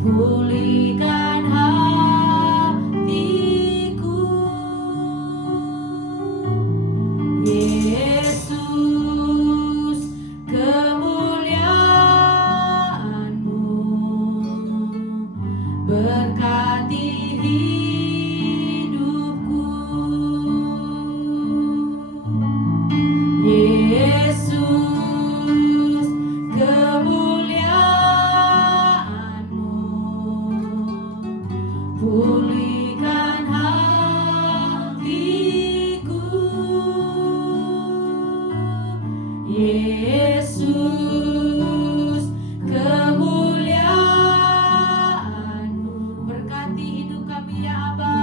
pulihkan hatiku. Yesus, kemuliaan-Mu berkati hidupku. Yesus, kemuliaan-Mu pulihkan hatiku. Yesus, kemuliaan-Mu berkati hidup kami ya Aba.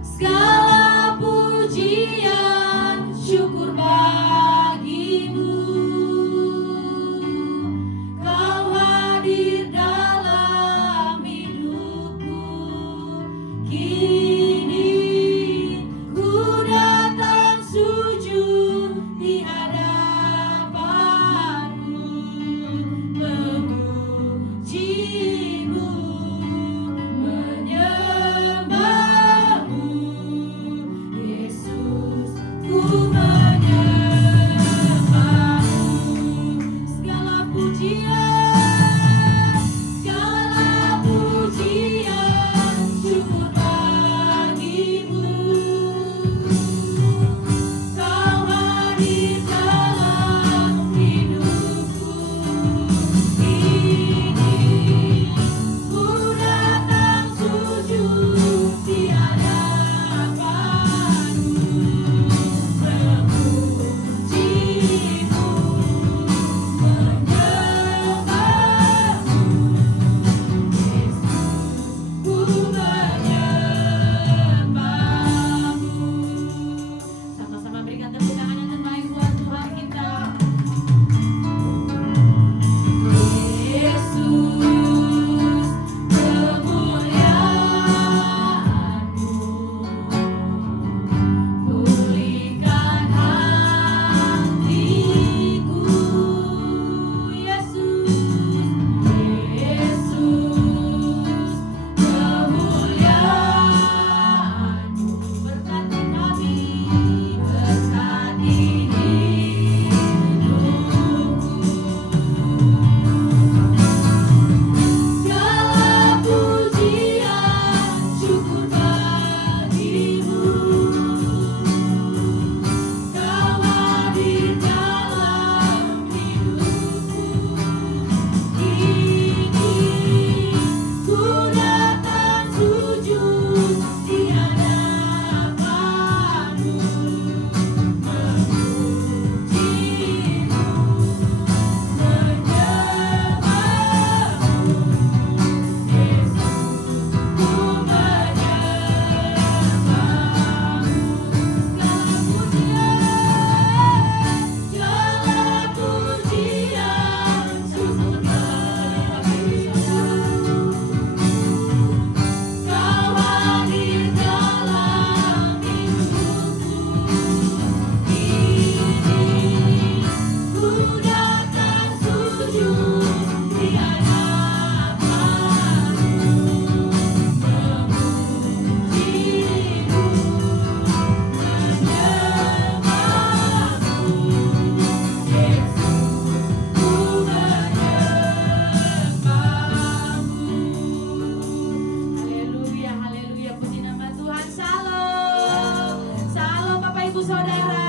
Segala pujian syukur bagimu, Kau hadir dalam hidupku. Kini ku datang sujud di hadapan-Mu, memuji-Mu, menyembah-Mu. Yesus, ku menyembah-Mu. Segala pujian syukur bagimu. Kau hadir dalam hidupku. Kini ku datang sujud di hadapan-Mu, memuji-Mu, menyembah-Mu. Yesus, ku menyembah-Mu. Sama-sama berikan tepuk tangan yang terbaik buat Tuhan kita. Yesus, kemuliaan-Mu pulihkan hatiku. Yesus, kemuliaan-Mu berkati kami, berkati hidupku. Segala pujian syukur bagimu. Kau hadir dalam hidupku. Kini ku datang sujud di hadapan-Mu, memuji-Mu, menyembah-Mu. Yesus, ku menyembah-Mu. Segala pujian syukur bagimu. Kau hadir dalam hidupku. Kini ku datang sujud di hadapan-Mu, memuji-Mu, menyembah-Mu. Yesus, ku menyembah-Mu. Haleluya, haleluya, puji nama Tuhan. Shalom, shalom Bapak Ibu Saudara.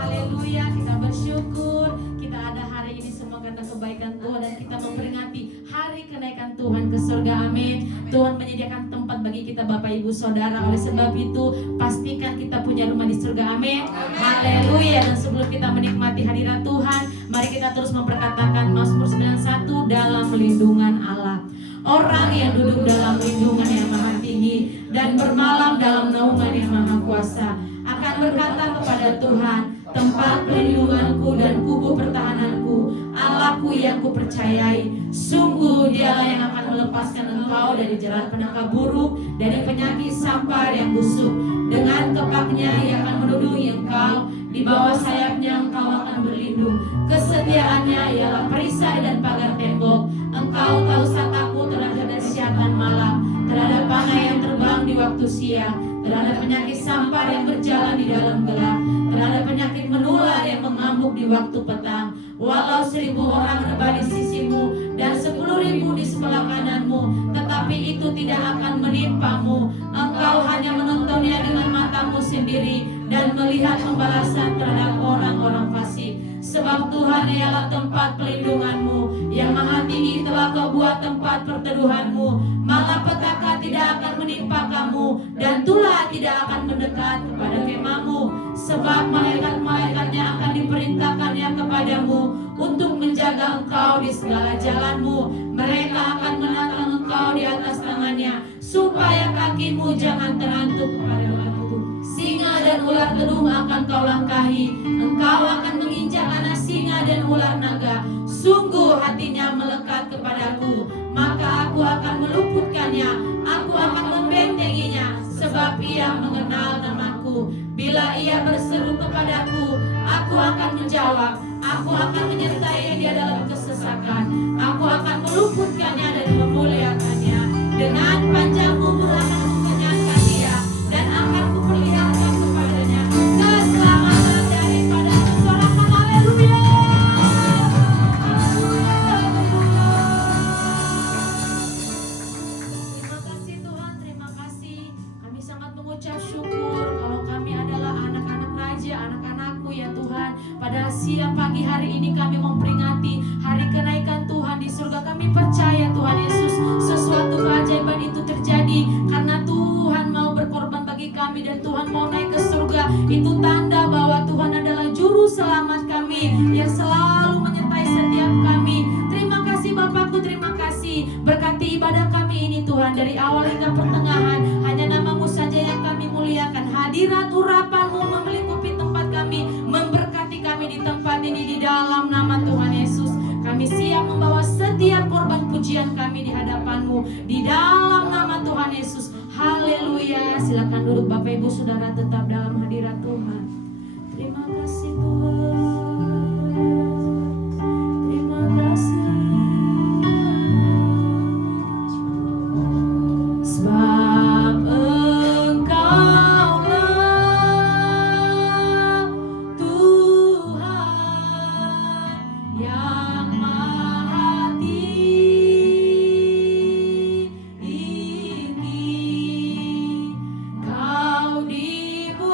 Haleluya, kita bersyukur kita ada hari ini semua karena kebaikan Tuhan, dan kita memperingati hari kenaikan Tuhan ke surga. Amin. Tuhan menyediakan tempat bagi kita Bapak Ibu Saudara. Oleh sebab itu pastikan kita punya rumah di surga. Amin. Haleluya. Dan sebelum kita menikmati hadirat Tuhan, mari kita terus memperkatakan Mazmur 91, dalam lindungan Allah. Orang yang duduk dalam lindungan yang maha tinggi dan bermalam dalam naungan yang maha kuasa akan berkata kepada Tuhan, tempat perlindunganku dan kubu pertahananku, Allahku yang kupercayai. Sungguh dialah yang akan melepaskan engkau dari jerat penangkap buruk, dari penyakit sampar yang busuk. Dengan kepaknya ia akan melindungi engkau, di bawah sayapnya Kesetiaannya ialah perisai dan pagar tembok. Engkau tahu takut terhadap dahsyatan malam, terhadap panah yang terbang di waktu siang, terhadap penyakit sampar yang berjalan di dalam gelap, terhadap penyakit menular yang mengamuk di waktu petang. Walau 1000 orang rebah di sisimu dan 10.000 di sebelah kananmu, tetapi itu tidak akan menimpamu. Engkau hanya menontonnya dengan matamu sendiri dan melihat pembalasan terhadap orang-orang fasik. Sebab Tuhan ialah tempat pelindunganmu, yang maha tinggi telah kau buat tempat perteduhanmu. Malapetaka tidak akan menimpa kamu, dan tulah tidak akan mendekat kepada kemahmu. Sebab malaikat-malaikatnya akan diperintahkannya kepadamu untuk menjaga engkau di segala jalanmu. Mereka akan menatang engkau di atas tangannya, supaya kakimu jangan terantuk kepada batu. Singa dan ular gedung akan kau langkahi. Engkau akan menginjak anak singa dan ular naga. Sungguh hatinya melekat kepadaku, maka aku akan meluputkannya. Aku akan membentenginya, sebab ia mengenal namaku. Bila ia berseru kepadaku, aku akan menjawab. Aku akan menyertai dia dalam kesesakan. Aku akan meluputkannya dan memuliakannya. Dengan panjang umur akan mengenyangkan dia, dan akan kuperlihatkan kepadanya keselamatan daripada sorakan. Haleluya. Terima kasih Tuhan, terima kasih. Kami sangat mengucap syukur kalau kami adalah anak-anak raja, anak-anakmu ya Tuhan. Pada siang pagi hari ini kami memperingati hari kenaikan Tuhan di surga. Kami percaya Tuhan Yesus, sesuatu keajaiban itu terjadi karena Tuhan mau berkorban bagi kami dan Tuhan mau naik ke surga. Itu tanda bahwa Tuhan adalah juru selamat kami yang selalu menyertai setiap kami. Terima kasih Bapakku, terima kasih. Berkati ibadah kami ini Tuhan, dari awal hingga pertengahan. Hanya namamu saja yang kami muliakan. Hadirat urapanmu melingkupi tempat kami, memberkati kami di tempat ini di dalam nama Tuhan Yesus. Kami siap membawa setiap korban pujian kami di hadapan-Mu di dalam nama Tuhan Yesus. Haleluya. Silakan duduk Bapak Ibu Saudara, tetap dalam hadirat Tuhan. Terima kasih Tuhan. Terima kasih. Sebab Engkaulah Tuhan yang maha tinggi. Kau dimuliakan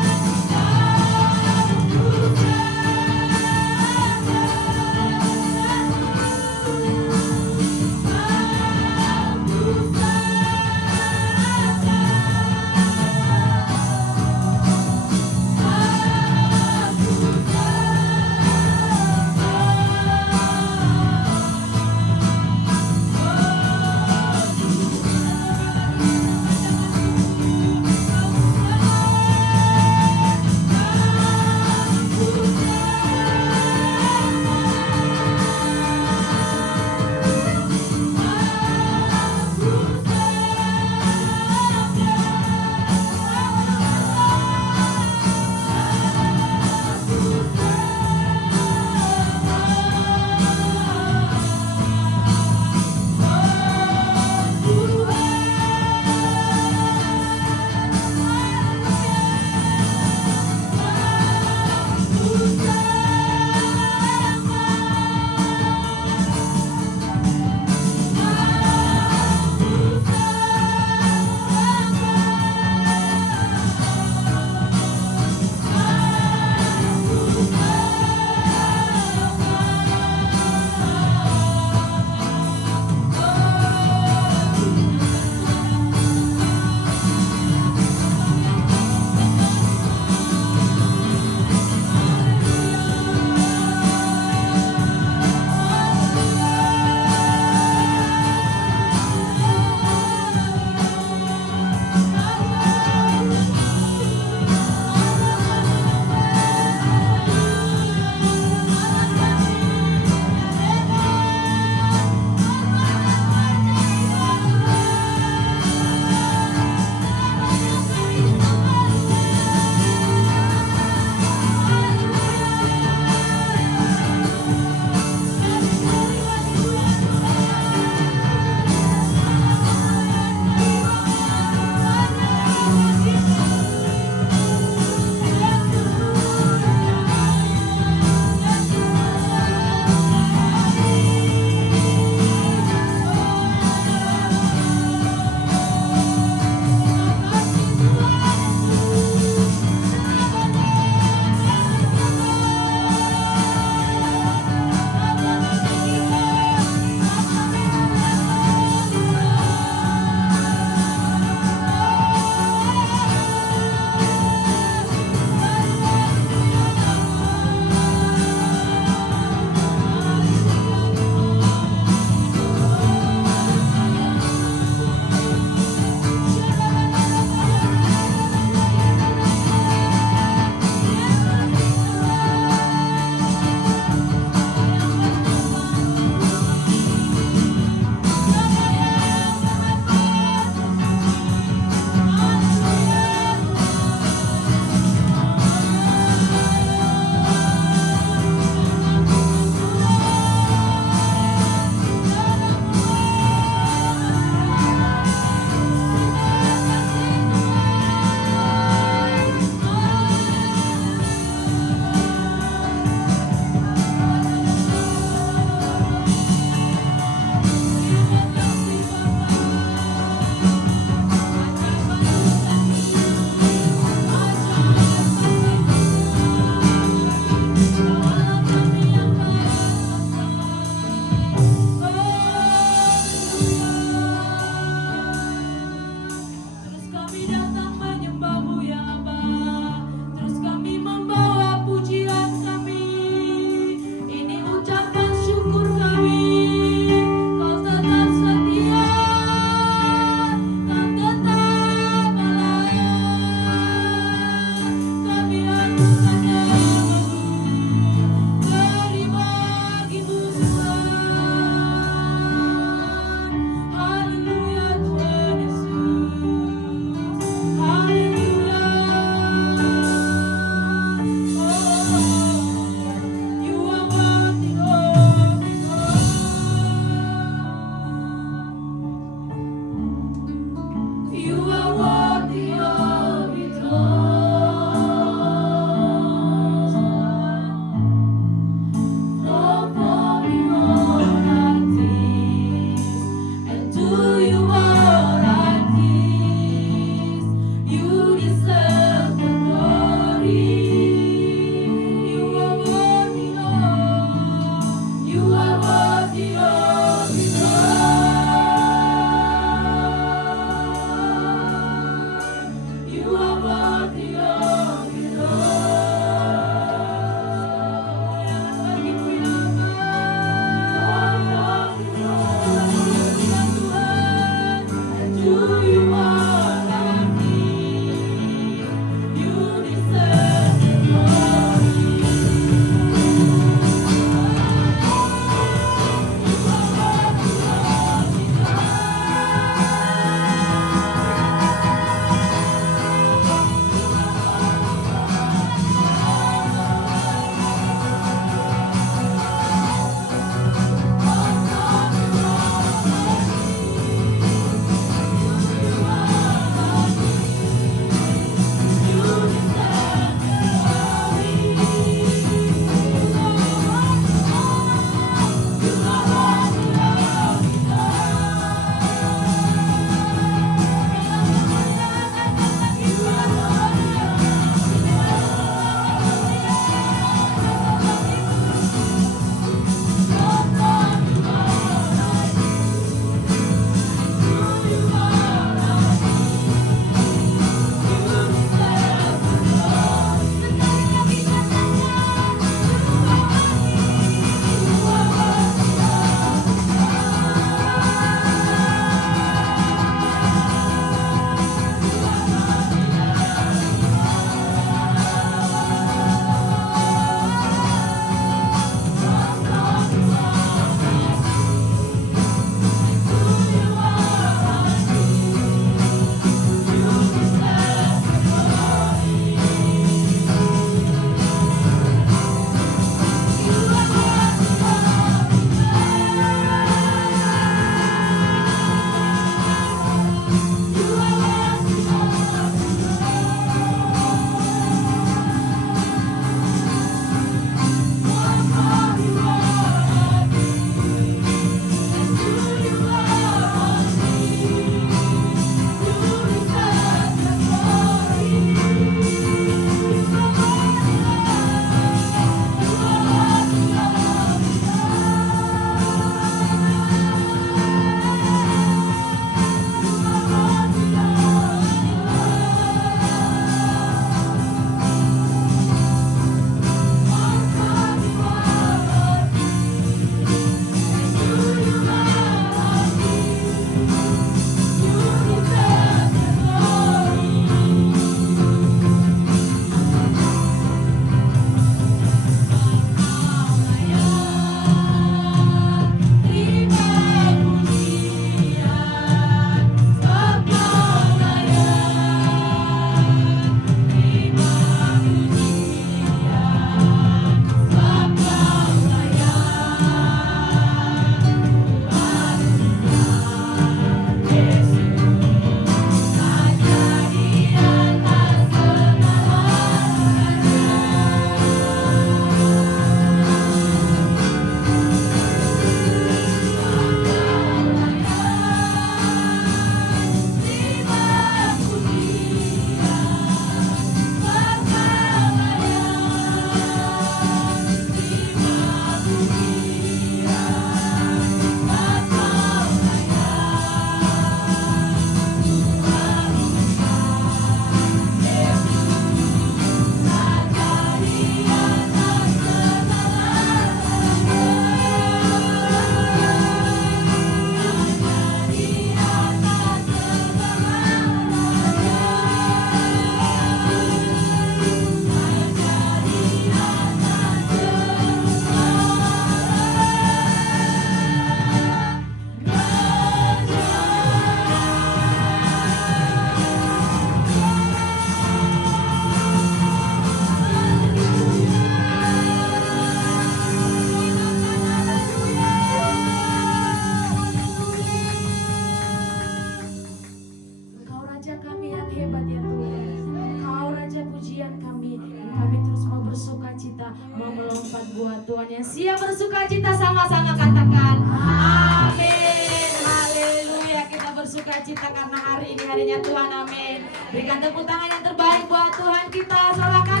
Yang siap bersuka cita sama-sama katakan amin. Haleluya. Kita bersuka cita karena hari ini harinya Tuhan. Amin. Berikan tepuk tangan yang terbaik buat Tuhan kita. Sorakan.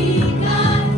Menjadikan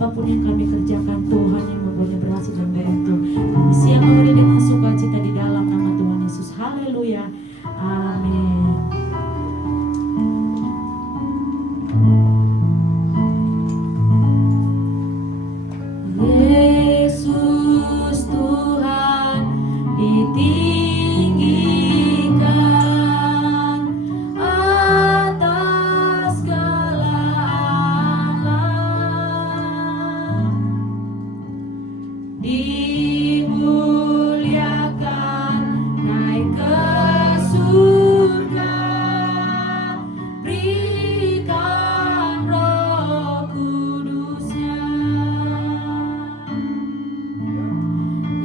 apapun yang kami kerjakan, Tuhan yang membuatnya berhasil dan beruntung. Kami siap memberi dengan sukacita di dalam nama Tuhan Yesus. Haleluya. Amin. Yesus Tuhan ditinggikan atas segala alam, dimuliakan naik ke surga, berikan Roh Kudus-Nya.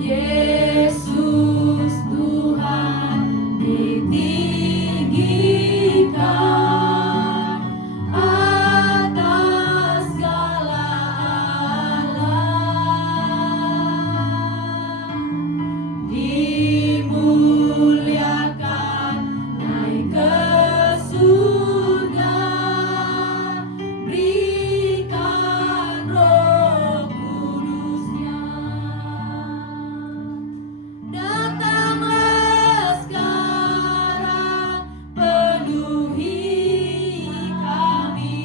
Yesus Tuhan ditinggikan atas segala alam, dimuliakan naik ke surga, berikan Roh Kudus-Nya. Datanglah sekarang, penuhi kami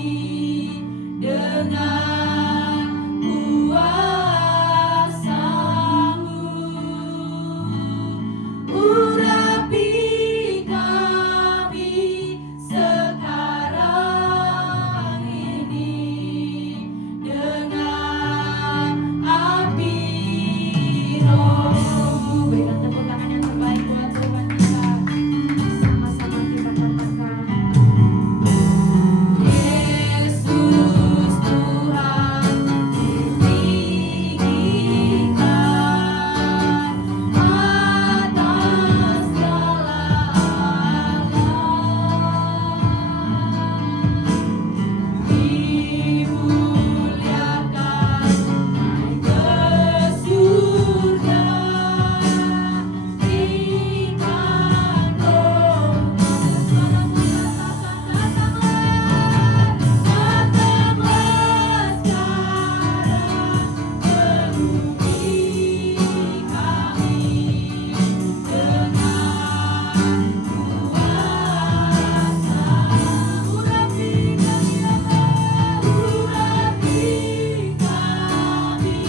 dengan kuasa-Mu. Urapi kami sekarang ini dengan api Roh-Mu. Berikan tepuk tangan yang terbaik buat Tuhan kita. Sama-sama kita katakan, Yesus Tuhan ditinggikan atas segala alam, dimuliakan naik ke surga, berikan Roh. Suara menyatakan, datanglah sekarang, penuhi kami dengan kuasa. Urapi kami, urapi kami sekarang ini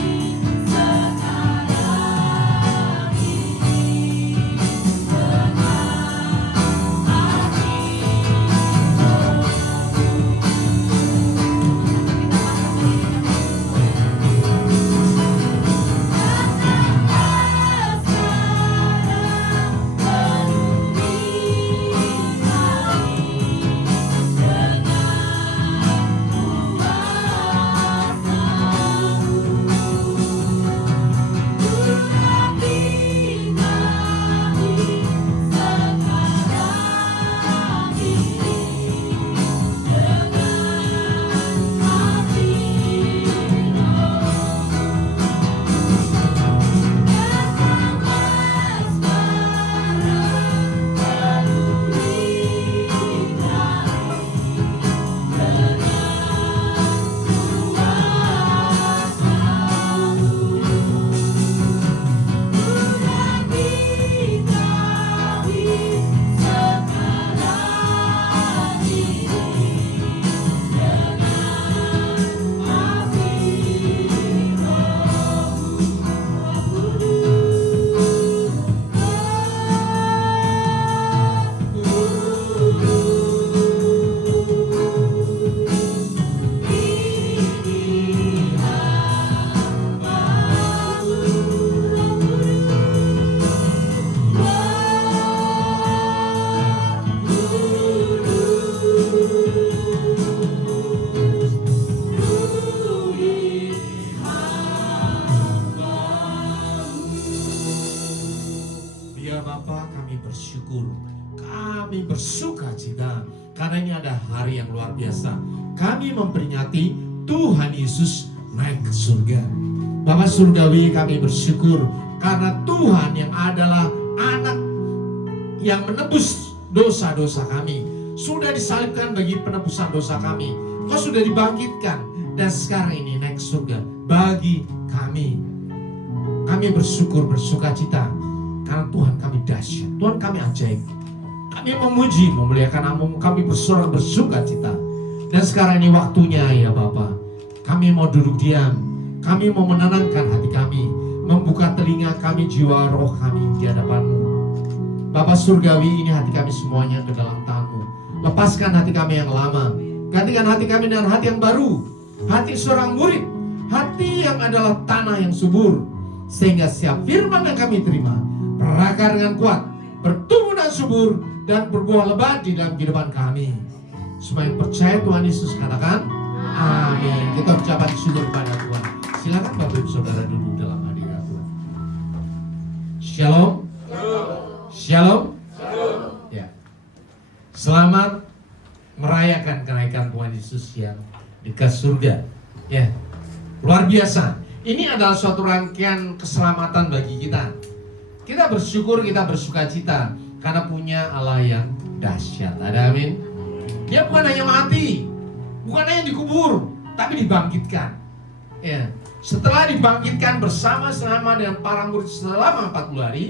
dengan api kami bersuka cita karena ini ada hari yang luar biasa. Kami memperingati Tuhan Yesus naik ke surga. Bapak surgawi, kami bersyukur karena Tuhan yang adalah anak yang menebus dosa-dosa kami sudah disalibkan bagi penebusan dosa kami. Kau sudah dibangkitkan dan sekarang ini naik naik ke surga bagi kami. Kami bersyukur, bersukacita karena Tuhan kami dahsyat, Tuhan kami ajaib. Kami memuji, memuliakan nama-Mu, kami bersorak, bersukacita. Dan sekarang ini waktunya ya Bapa, kami mau duduk diam, kami mau menenangkan hati kami, membuka telinga kami, jiwa, roh kami di hadapan-Mu. Bapa surgawi, ini hati kami semuanya ke dalam tangan-Mu. Lepaskan hati kami yang lama, gantikan hati kami dengan hati yang baru, hati seorang murid, hati yang adalah tanah yang subur, sehingga setiap firman yang kami terima berakar dengan kuat, bertumbuh dan subur, dan berbuah lebat di dalam kehidupan kami. Semua yang percaya Tuhan Yesus katakan amin. Kita ucapkan syukur kepada Tuhan. Silakan Bapak Ibu Saudara duduk dalam hadirat Tuhan. Shalom. Shalom. Ya. Selamat merayakan kenaikan Tuhan Yesus yang di ke surga. Ya. Luar biasa. Ini adalah suatu rangkaian keselamatan bagi kita. Kita bersyukur, kita bersukacita karena punya Allah yang dahsyat. Ada amin. Dia bukan hanya mati, bukan hanya dikubur, tapi dibangkitkan. Ya. Setelah dibangkitkan bersama-sama dengan para murid selama 40 hari,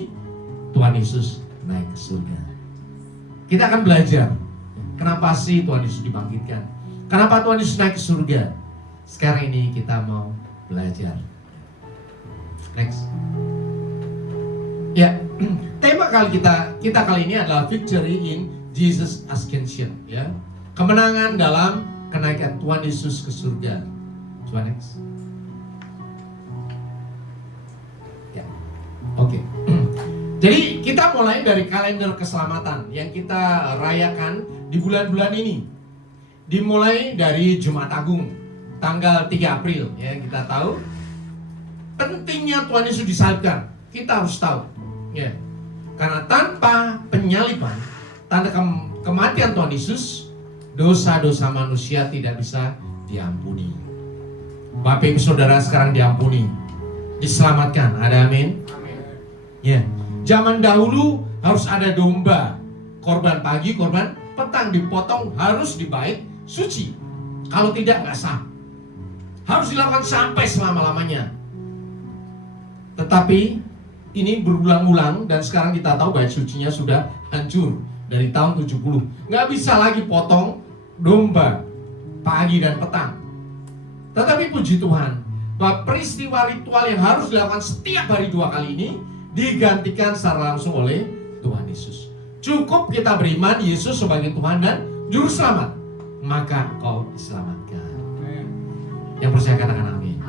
Tuhan Yesus naik ke surga. Kita akan belajar kenapa sih Tuhan Yesus dibangkitkan, kenapa Tuhan Yesus naik ke surga. Sekarang ini kita mau belajar. Next. Ya, tema kita kali ini adalah victory in Jesus Ascension. Ya, kemenangan dalam kenaikan Tuhan Yesus ke surga. Coba next. Ya, oke. Jadi kita mulai dari kalender keselamatan yang kita rayakan di bulan-bulan ini. Dimulai dari Jumat Agung, tanggal 3 April. Ya, kita tahu pentingnya Tuhan Yesus disalibkan. Kita harus tahu, ya, karena tanpa penyaliban, tanda kematian Tuhan Yesus, dosa-dosa manusia tidak bisa diampuni. Bapak Ibu Saudara sekarang diampuni, diselamatkan. Ada amin? Ya, zaman dahulu harus ada domba, korban pagi, korban petang, dipotong, harus di bait suci. Kalau tidak nggak sah. Harus dilakukan sampai selama-lamanya. Tetapi ini berulang-ulang dan sekarang kita tahu bait sucinya sudah hancur dari tahun 70. Nggak bisa lagi potong domba pagi dan petang. Tetapi puji Tuhan bahwa peristiwa ritual yang harus dilakukan setiap hari 2 kali ini digantikan secara langsung oleh Tuhan Yesus. Cukup kita beriman Yesus sebagai Tuhan dan Juru Selamat, maka kau diselamatkan. Yang percaya katakan amin.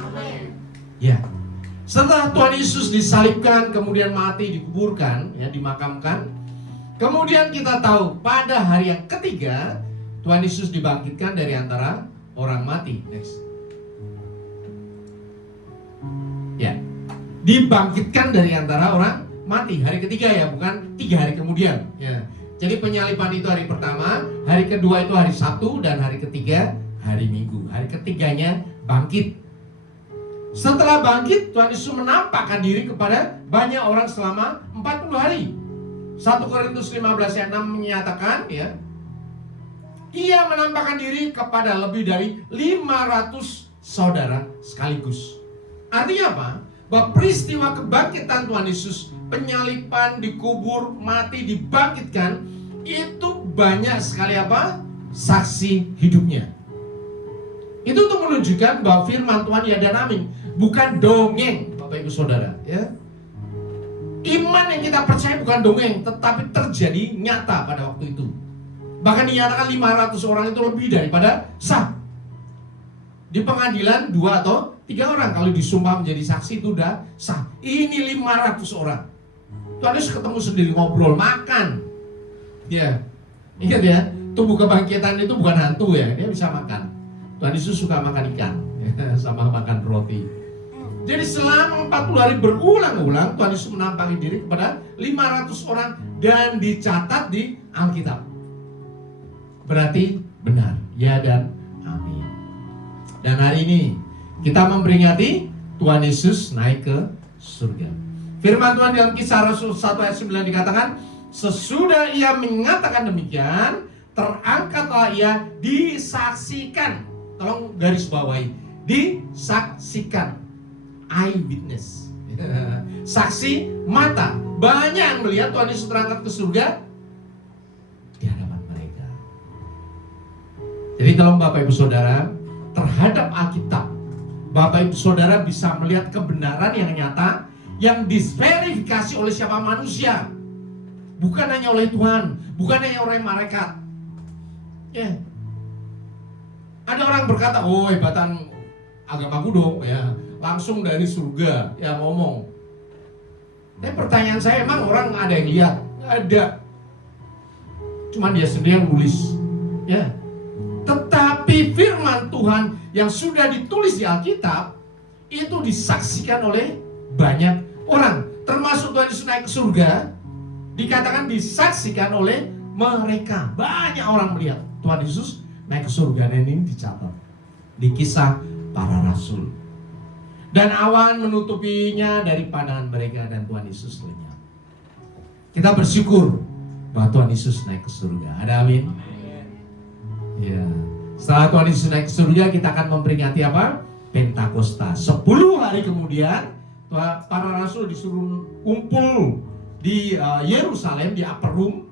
Ya. Setelah Tuhan Yesus disalibkan, kemudian mati, dikuburkan, ya, dimakamkan. Kemudian kita tahu pada hari yang ketiga Tuhan Yesus dibangkitkan dari antara orang mati. Next. Ya, dibangkitkan dari antara orang mati hari ketiga, ya, bukan 3 hari kemudian. Ya. Jadi penyaliban itu hari pertama, hari kedua itu hari Sabtu, dan hari ketiga hari Minggu. Hari ketiganya bangkit. Setelah bangkit, Tuhan Yesus menampakkan diri kepada banyak orang selama 40 hari. 1 Korintus 15 ayat 6 menyatakan, ya, Ia menampakkan diri kepada lebih dari 500 saudara sekaligus. Artinya apa? Bahwa peristiwa kebangkitan Tuhan Yesus, penyaliban, dikubur, mati, dibangkitkan, itu banyak sekali apa? Saksi hidupnya. Itu untuk menunjukkan bahwa firman Tuhan ya dan amin, bukan dongeng, Bapak Ibu Saudara, ya. Iman yang kita percaya bukan dongeng, tetapi terjadi nyata pada waktu itu. Bahkan dinyatakan 500 orang itu lebih daripada sah. Di pengadilan 2 atau 3 orang, kalau disumpah menjadi saksi itu udah sah. Ini 500 orang. Tuhan Yesus ketemu sendiri, ngobrol, makan. Ya, ingat ya, tubuh kebangkitan itu bukan hantu, ya, dia bisa makan. Tuhan Yesus suka makan ikan, ya, sama makan roti. Jadi selama 40 hari berulang-ulang Tuhan Yesus menampakkan diri kepada 500 orang dan dicatat di Alkitab. Berarti benar, ya dan amin. Dan hari ini kita memperingati Tuhan Yesus naik ke surga. Firman Tuhan dalam Kisah Rasul 1 ayat 9 dikatakan, sesudah ia mengatakan demikian, terangkatlah ia disaksikan. Tolong garis bawahi, disaksikan. Eyewitness. Saksi mata. Banyak yang melihat Tuhan Yesus terangkat ke surga di hadapan mereka. Jadi tolong Bapak Ibu Saudara, terhadap Alkitab, Bapak Ibu Saudara bisa melihat kebenaran yang nyata, yang diverifikasi oleh siapa manusia, bukan hanya oleh Tuhan, bukan hanya oleh malaikat. Ya. Ada orang berkata, oh hebatan agamaku dong, ya langsung dari surga, ya ngomong. Tapi pertanyaan saya, emang orang ada yang lihat? Nggak ada. Cuman dia sendiri yang nulis, ya. Tetapi firman Tuhan yang sudah ditulis di Alkitab itu disaksikan oleh banyak orang, termasuk Tuhan Yesus naik ke surga, dikatakan disaksikan oleh mereka. Banyak orang melihat Tuhan Yesus naik ke surga, dan ini dicatat di Kisah Para Rasul. Dan awan menutupinya dari pandangan mereka, dan Tuhan Yesus lenyap. Kita bersyukur bahwa Tuhan Yesus naik ke surga. Ada amin? Ya. Setelah Tuhan Yesus naik ke surga, kita akan memperingati apa? Pentakosta. 10 hari kemudian para rasul disuruh kumpul di Yerusalem, di Upper Room.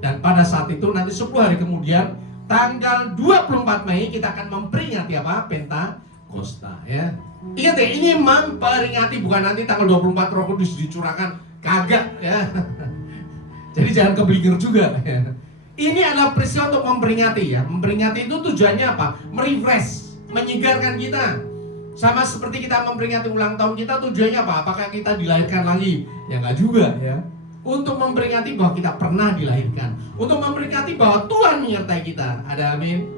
Dan pada saat itu nanti 10 hari kemudian, tanggal 24 Mei kita akan memperingati apa? Pentakosta, ya. Ingat ya, ini memperingati, bukan nanti tanggal 24 Roh Kudus dicurahkan, kagak ya. Jadi jangan keblinger juga ya. Ini adalah peristiwa untuk memperingati ya. Memperingati itu tujuannya apa? Merefresh, menyegarkan kita. Sama seperti kita memperingati ulang tahun kita, tujuannya apa? Apakah kita dilahirkan lagi? Ya enggak juga ya. Untuk memperingati bahwa kita pernah dilahirkan, untuk memperingati bahwa Tuhan menyertai kita. Ada amin?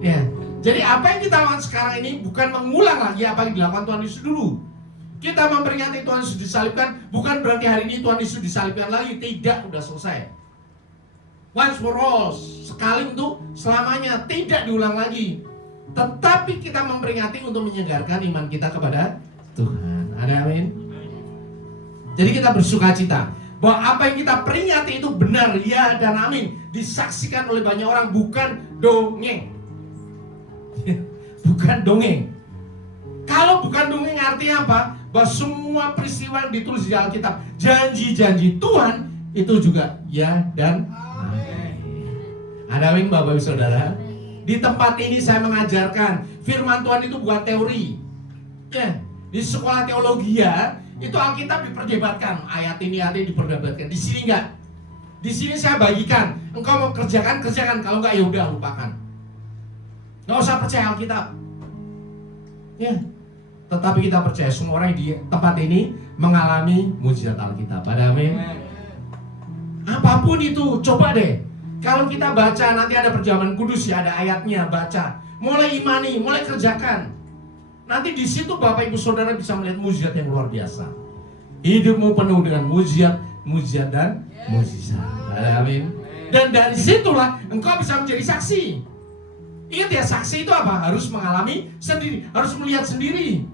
Ya. Jadi apa yang kita lakukan sekarang ini bukan mengulang lagi apa yang dilakukan Tuhan Yesus dulu. Kita memperingati Tuhan Yesus disalibkan, bukan berarti hari ini Tuhan Yesus disalibkan lagi. Tidak, udah selesai. Once for all, sekali untuk selamanya, tidak diulang lagi. Tetapi kita memperingati untuk menyegarkan iman kita kepada Tuhan. Ada amin? Jadi kita bersukacita bahwa apa yang kita peringati itu benar, ya dan amin. Disaksikan oleh banyak orang, bukan dongeng. Bukan dongeng. Kalau bukan dongeng artinya apa? Bahwa semua peristiwa yang ditulis di Alkitab, janji-janji Tuhan itu juga ya dan amin. Ada amin Bapak Ibu Saudara? Di tempat ini saya mengajarkan firman Tuhan itu bukan teori. Ya, di sekolah teologi ya, itu Alkitab diperdebatkan, ayat ini diperdebatkan. Di sini enggak. Di sini saya bagikan, engkau mau kerjakan, kalau enggak ya udah lupakan. Nggak usah percaya Alkitab. Ya. Tetapi kita percaya semua orang di tempat ini mengalami mujizat Alkitab. Ada amin? Apapun itu, coba deh. Kalau kita baca, nanti ada perjamuan kudus ya, ada ayatnya, baca. Mulai imani, mulai kerjakan. Nanti di situ Bapak Ibu Saudara bisa melihat mujizat yang luar biasa. Hidupmu penuh dengan mujizat dan mujizat. Ada amin? Dan dari situlah engkau bisa menjadi saksi. Ingat ya, saksi itu apa? Harus mengalami sendiri, harus melihat sendiri.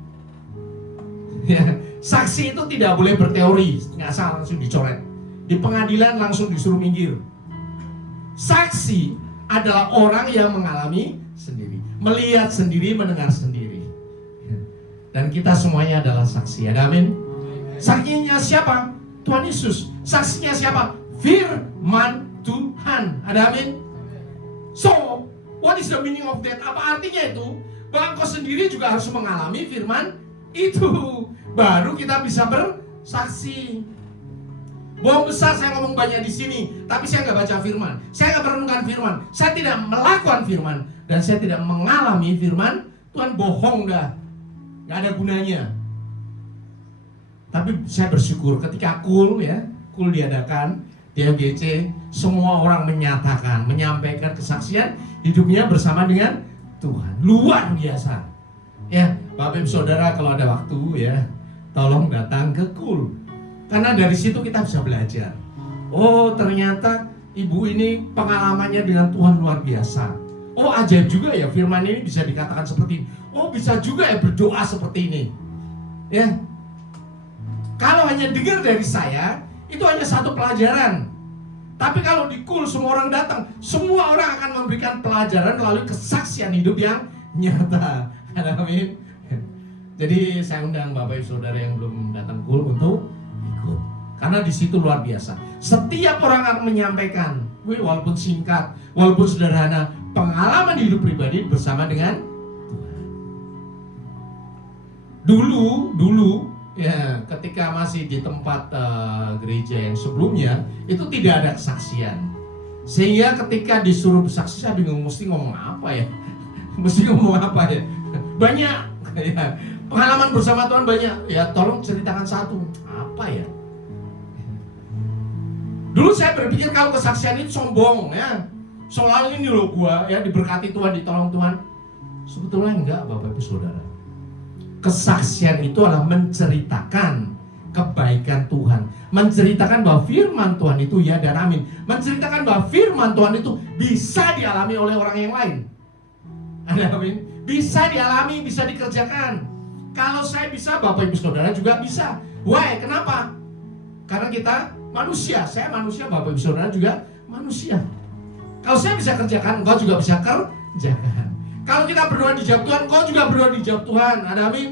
Ya, saksi itu tidak boleh berteori, nggak salah langsung dicoret. Di pengadilan langsung disuruh minggir. Saksi adalah orang yang mengalami sendiri, melihat sendiri, mendengar sendiri. Dan kita semuanya adalah saksi. Ada amin? Saksinya siapa? Tuhan Yesus. Saksinya siapa? Firman Tuhan. Ada amin? So, what is the meaning of that? Apa artinya itu? Bahwa engkau sendiri juga harus mengalami firman itu. Baru kita bisa bersaksi. Bohong besar saya ngomong banyak di sini, tapi saya nggak baca firman. Saya nggak merenungkan firman. Saya tidak melakukan firman. Dan saya tidak mengalami firman. Tuhan bohong dah. Nggak ada gunanya. Tapi saya bersyukur ketika kul diadakan di FGC, semua orang menyatakan, menyampaikan kesaksian hidupnya bersama dengan Tuhan. Luar biasa. Ya, Bapak Ibu Saudara kalau ada waktu ya, tolong datang ke kul. Karena dari situ kita bisa belajar. Oh, ternyata ibu ini pengalamannya dengan Tuhan luar biasa. Oh, ajaib juga ya firman ini bisa dikatakan seperti ini. Oh, bisa juga ya berdoa seperti ini. Ya. Kalau hanya dengar dari saya, itu hanya satu pelajaran. Tapi kalau di kul semua orang datang, semua orang akan memberikan pelajaran melalui kesaksian hidup yang nyata. Amin. Jadi saya undang Bapak Ibu Saudara yang belum datang kul untuk ikut. Karena di situ luar biasa. Setiap orang akan menyampaikan, walaupun singkat, walaupun sederhana, pengalaman hidup pribadi bersama dengan Tuhan. Dulu ya, ketika masih di tempat gereja yang sebelumnya, itu tidak ada kesaksian. Sehingga ketika disuruh bersaksi, saya bingung mesti ngomong apa ya. Mesti ngomong apa ya. Banyak ya. Pengalaman bersama Tuhan banyak. Ya tolong ceritakan satu. Apa ya? Dulu saya berpikir kalau kesaksian itu sombong ya. Soalnya ini loh gua ya, diberkati Tuhan, ditolong Tuhan. Sebetulnya enggak, Bapak Ibu Saudara. Kesaksian itu adalah menceritakan kebaikan Tuhan, menceritakan bahwa firman Tuhan itu ya dan amin, menceritakan bahwa firman Tuhan itu bisa dialami oleh orang yang lain. Ada amin? Bisa dialami, bisa dikerjakan. Kalau saya bisa, Bapak Ibu Saudara juga bisa. Why? Kenapa? Karena kita manusia. Saya manusia, Bapak Ibu Saudara juga manusia. Kalau saya bisa kerjakan, engkau juga bisa kerjakan. Kalau kita berdoa dijawab Tuhan, engkau juga berdoa dijawab Tuhan. Ada amin?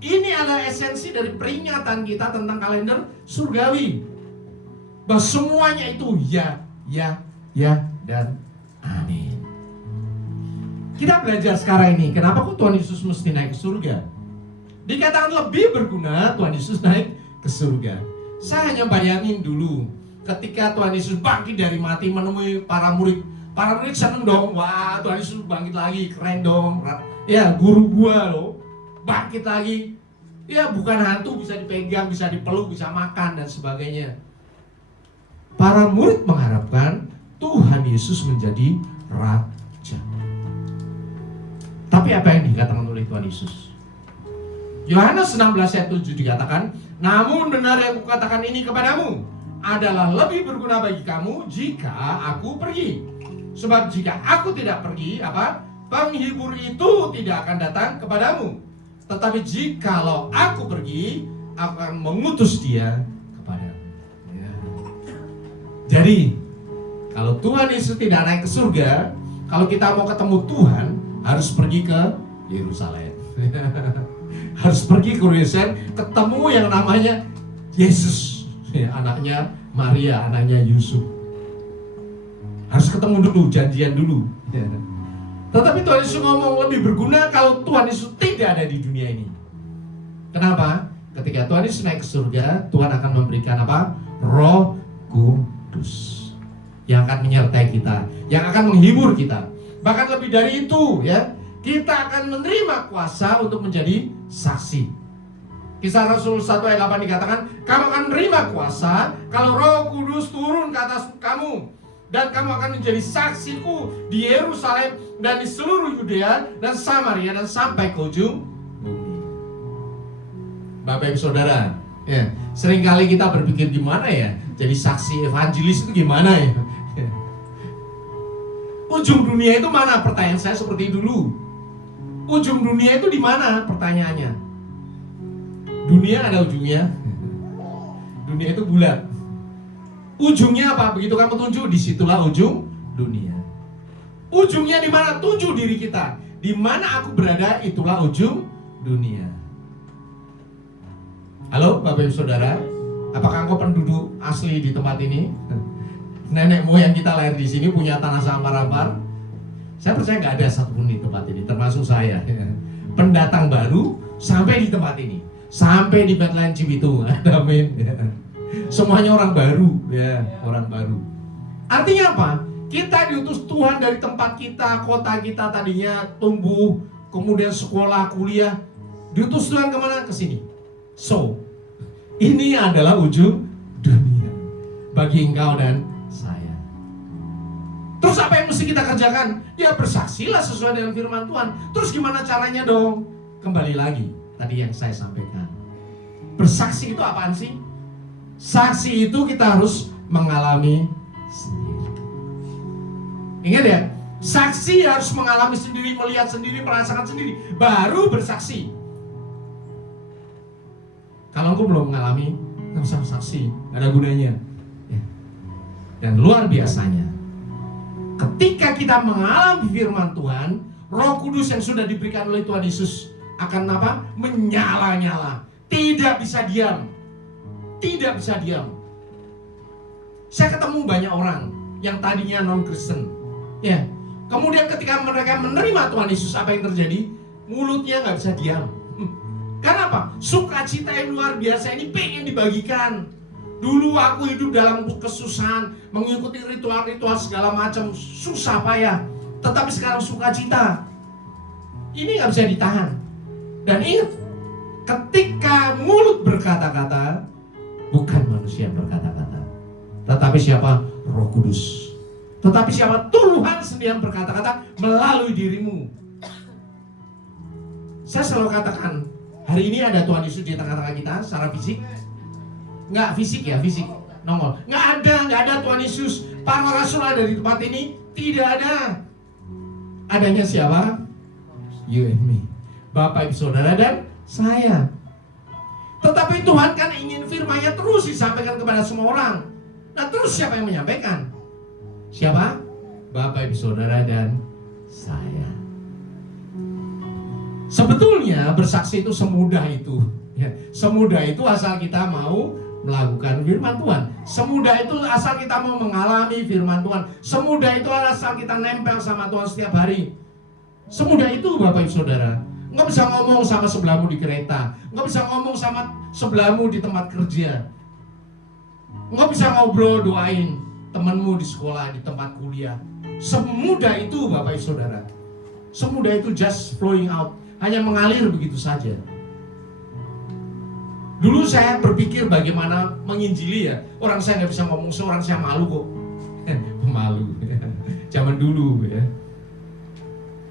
Ini adalah esensi dari peringatan kita tentang kalender surgawi. Bahwa semuanya itu ya, dan amin. Kita belajar sekarang ini, kenapa kok Tuhan Yesus mesti naik ke surga? Dikatakan lebih berguna Tuhan Yesus naik ke surga. Saya hanya bayangin dulu, ketika Tuhan Yesus bangkit dari mati menemui para murid. Para murid seneng dong, wah Tuhan Yesus bangkit lagi, keren dong. Ya guru gua loh, bangkit lagi. Ya bukan hantu, bisa dipegang, bisa dipeluk, bisa makan dan sebagainya. Para murid mengharapkan Tuhan Yesus menjadi raja. Tapi apa yang dikatakan oleh Tuhan Yesus? Yohanes 16 ayat 7 dikatakan, namun benar yang kukatakan ini kepadamu adalah lebih berguna bagi kamu jika aku pergi. Sebab jika aku tidak pergi, penghibur itu tidak akan datang kepadamu. Tetapi jikalau aku pergi, aku akan mengutus dia kepadamu. Ya. Jadi, kalau Tuhan Yesus tidak naik ke surga, kalau kita mau ketemu Tuhan, harus pergi ke Yerusalem. Harus pergi ke Yerusalem, ketemu yang namanya Yesus, ya, anaknya Maria, anaknya Yusuf. Harus ketemu dulu, janjian dulu. Ya. Tetapi Tuhan Yesus ngomong lebih berguna kalau Tuhan Yesus tidak ada di dunia ini. Kenapa? Ketika Tuhan Yesus naik ke surga, Tuhan akan memberikan apa? Roh Kudus yang akan menyertai kita, yang akan menghibur kita. Bahkan lebih dari itu, ya, kita akan menerima kuasa untuk menjadi saksi. Kisah Rasul 1 ayat 8 dikatakan, kamu akan menerima kuasa kalau Roh Kudus turun ke atas kamu. Dan kamu akan menjadi saksiku di Yerusalem dan di seluruh Yudea dan Samaria dan sampai ke ujung bumi. Bapak Ibu Saudara, ya, seringkali kita berpikir gimana ya, jadi saksi evangelis itu gimana ya? Ujung dunia itu mana? Pertanyaan saya seperti dulu. Ujung dunia itu di mana? Pertanyaannya. Dunia ada ujungnya. Dunia itu bulat. Ujungnya apa? Begitu kamu tunjuk, disitulah ujung dunia. Ujungnya di mana? Tunjuk diri kita. Di mana aku berada, itulah ujung dunia. Halo Bapak Ibu Saudara, apakah engkau penduduk asli di tempat ini? Nenek moyang kita lahir di sini punya tanah sampar-ampar. Saya percaya nggak ada satupun di tempat ini, termasuk saya. Pendatang baru sampai di tempat ini, sampai di Bethlehem Cibitung. Amin. Semuanya orang baru, ya, orang baru. Artinya apa? Kita diutus Tuhan dari tempat kita, kota kita tadinya tumbuh, kemudian sekolah, kuliah. Diutus Tuhan kemana? Ke sini. So, ini adalah ujung dunia bagi engkau dan saya. Terus apa yang mesti kita kerjakan? Ya bersaksilah sesuai dengan firman Tuhan. Terus gimana caranya dong? Kembali lagi tadi yang saya sampaikan. Bersaksi itu apaan sih? Saksi itu kita harus mengalami sendiri. Ingat ya, saksi harus mengalami sendiri, melihat sendiri, merasakan sendiri, baru bersaksi. Kalau engkau belum mengalami, nggak usah saksi, nggak ada gunanya. Dan luar biasanya, ketika kita mengalami firman Tuhan, Roh Kudus yang sudah diberikan oleh Tuhan Yesus akan apa? Menyala-nyala. Tidak bisa diam. Tidak bisa diam. Saya ketemu banyak orang yang tadinya non-Kristen. Ya. Kemudian ketika mereka menerima Tuhan Yesus, apa yang terjadi? Mulutnya nggak bisa diam. Karena apa? Sukacita yang luar biasa ini pengen dibagikan. Dulu aku hidup dalam kesusahan, mengikuti ritual-ritual segala macam, susah payah. Tetapi sekarang sukacita. Ini nggak bisa ditahan. Dan ingat, ketika mulut berkata-kata, bukan manusia yang berkata-kata, tetapi siapa? Roh Kudus. Tetapi siapa? Tuhan sendiri yang berkata-kata melalui dirimu. Saya selalu katakan, hari ini ada Tuhan Yesus di tengah-tengah kita secara fisik. Nggak fisik ya, fisik nongol. Nggak ada Tuhan Yesus. Para rasul ada di tempat ini? Tidak ada. Adanya siapa? You and me. Bapak, Ibu, Saudara, dan saya. Tetapi Tuhan kan ingin firman-Nya terus disampaikan kepada semua orang. Nah, terus siapa yang menyampaikan? Siapa? Bapak, Ibu, Saudara, dan saya. Sebetulnya bersaksi itu semudah itu. Ya, semudah itu asal kita mau melakukan firman Tuhan. Semudah itu asal kita mau mengalami firman Tuhan. Semudah itu asal kita nempel sama Tuhan setiap hari. Semudah itu Bapak Ibu Saudara. Nggak bisa ngomong sama sebelahmu di kereta, nggak bisa ngomong sama sebelahmu di tempat kerja, nggak bisa ngobrol doain temanmu di sekolah, di tempat kuliah. Semudah itu Bapak Ibu Saudara. Semudah itu, just flowing out, hanya mengalir begitu saja. Dulu saya berpikir bagaimana menginjili ya. Orang saya nggak bisa ngomong, seorang saya malu kok. Pemalu. Zaman dulu ya.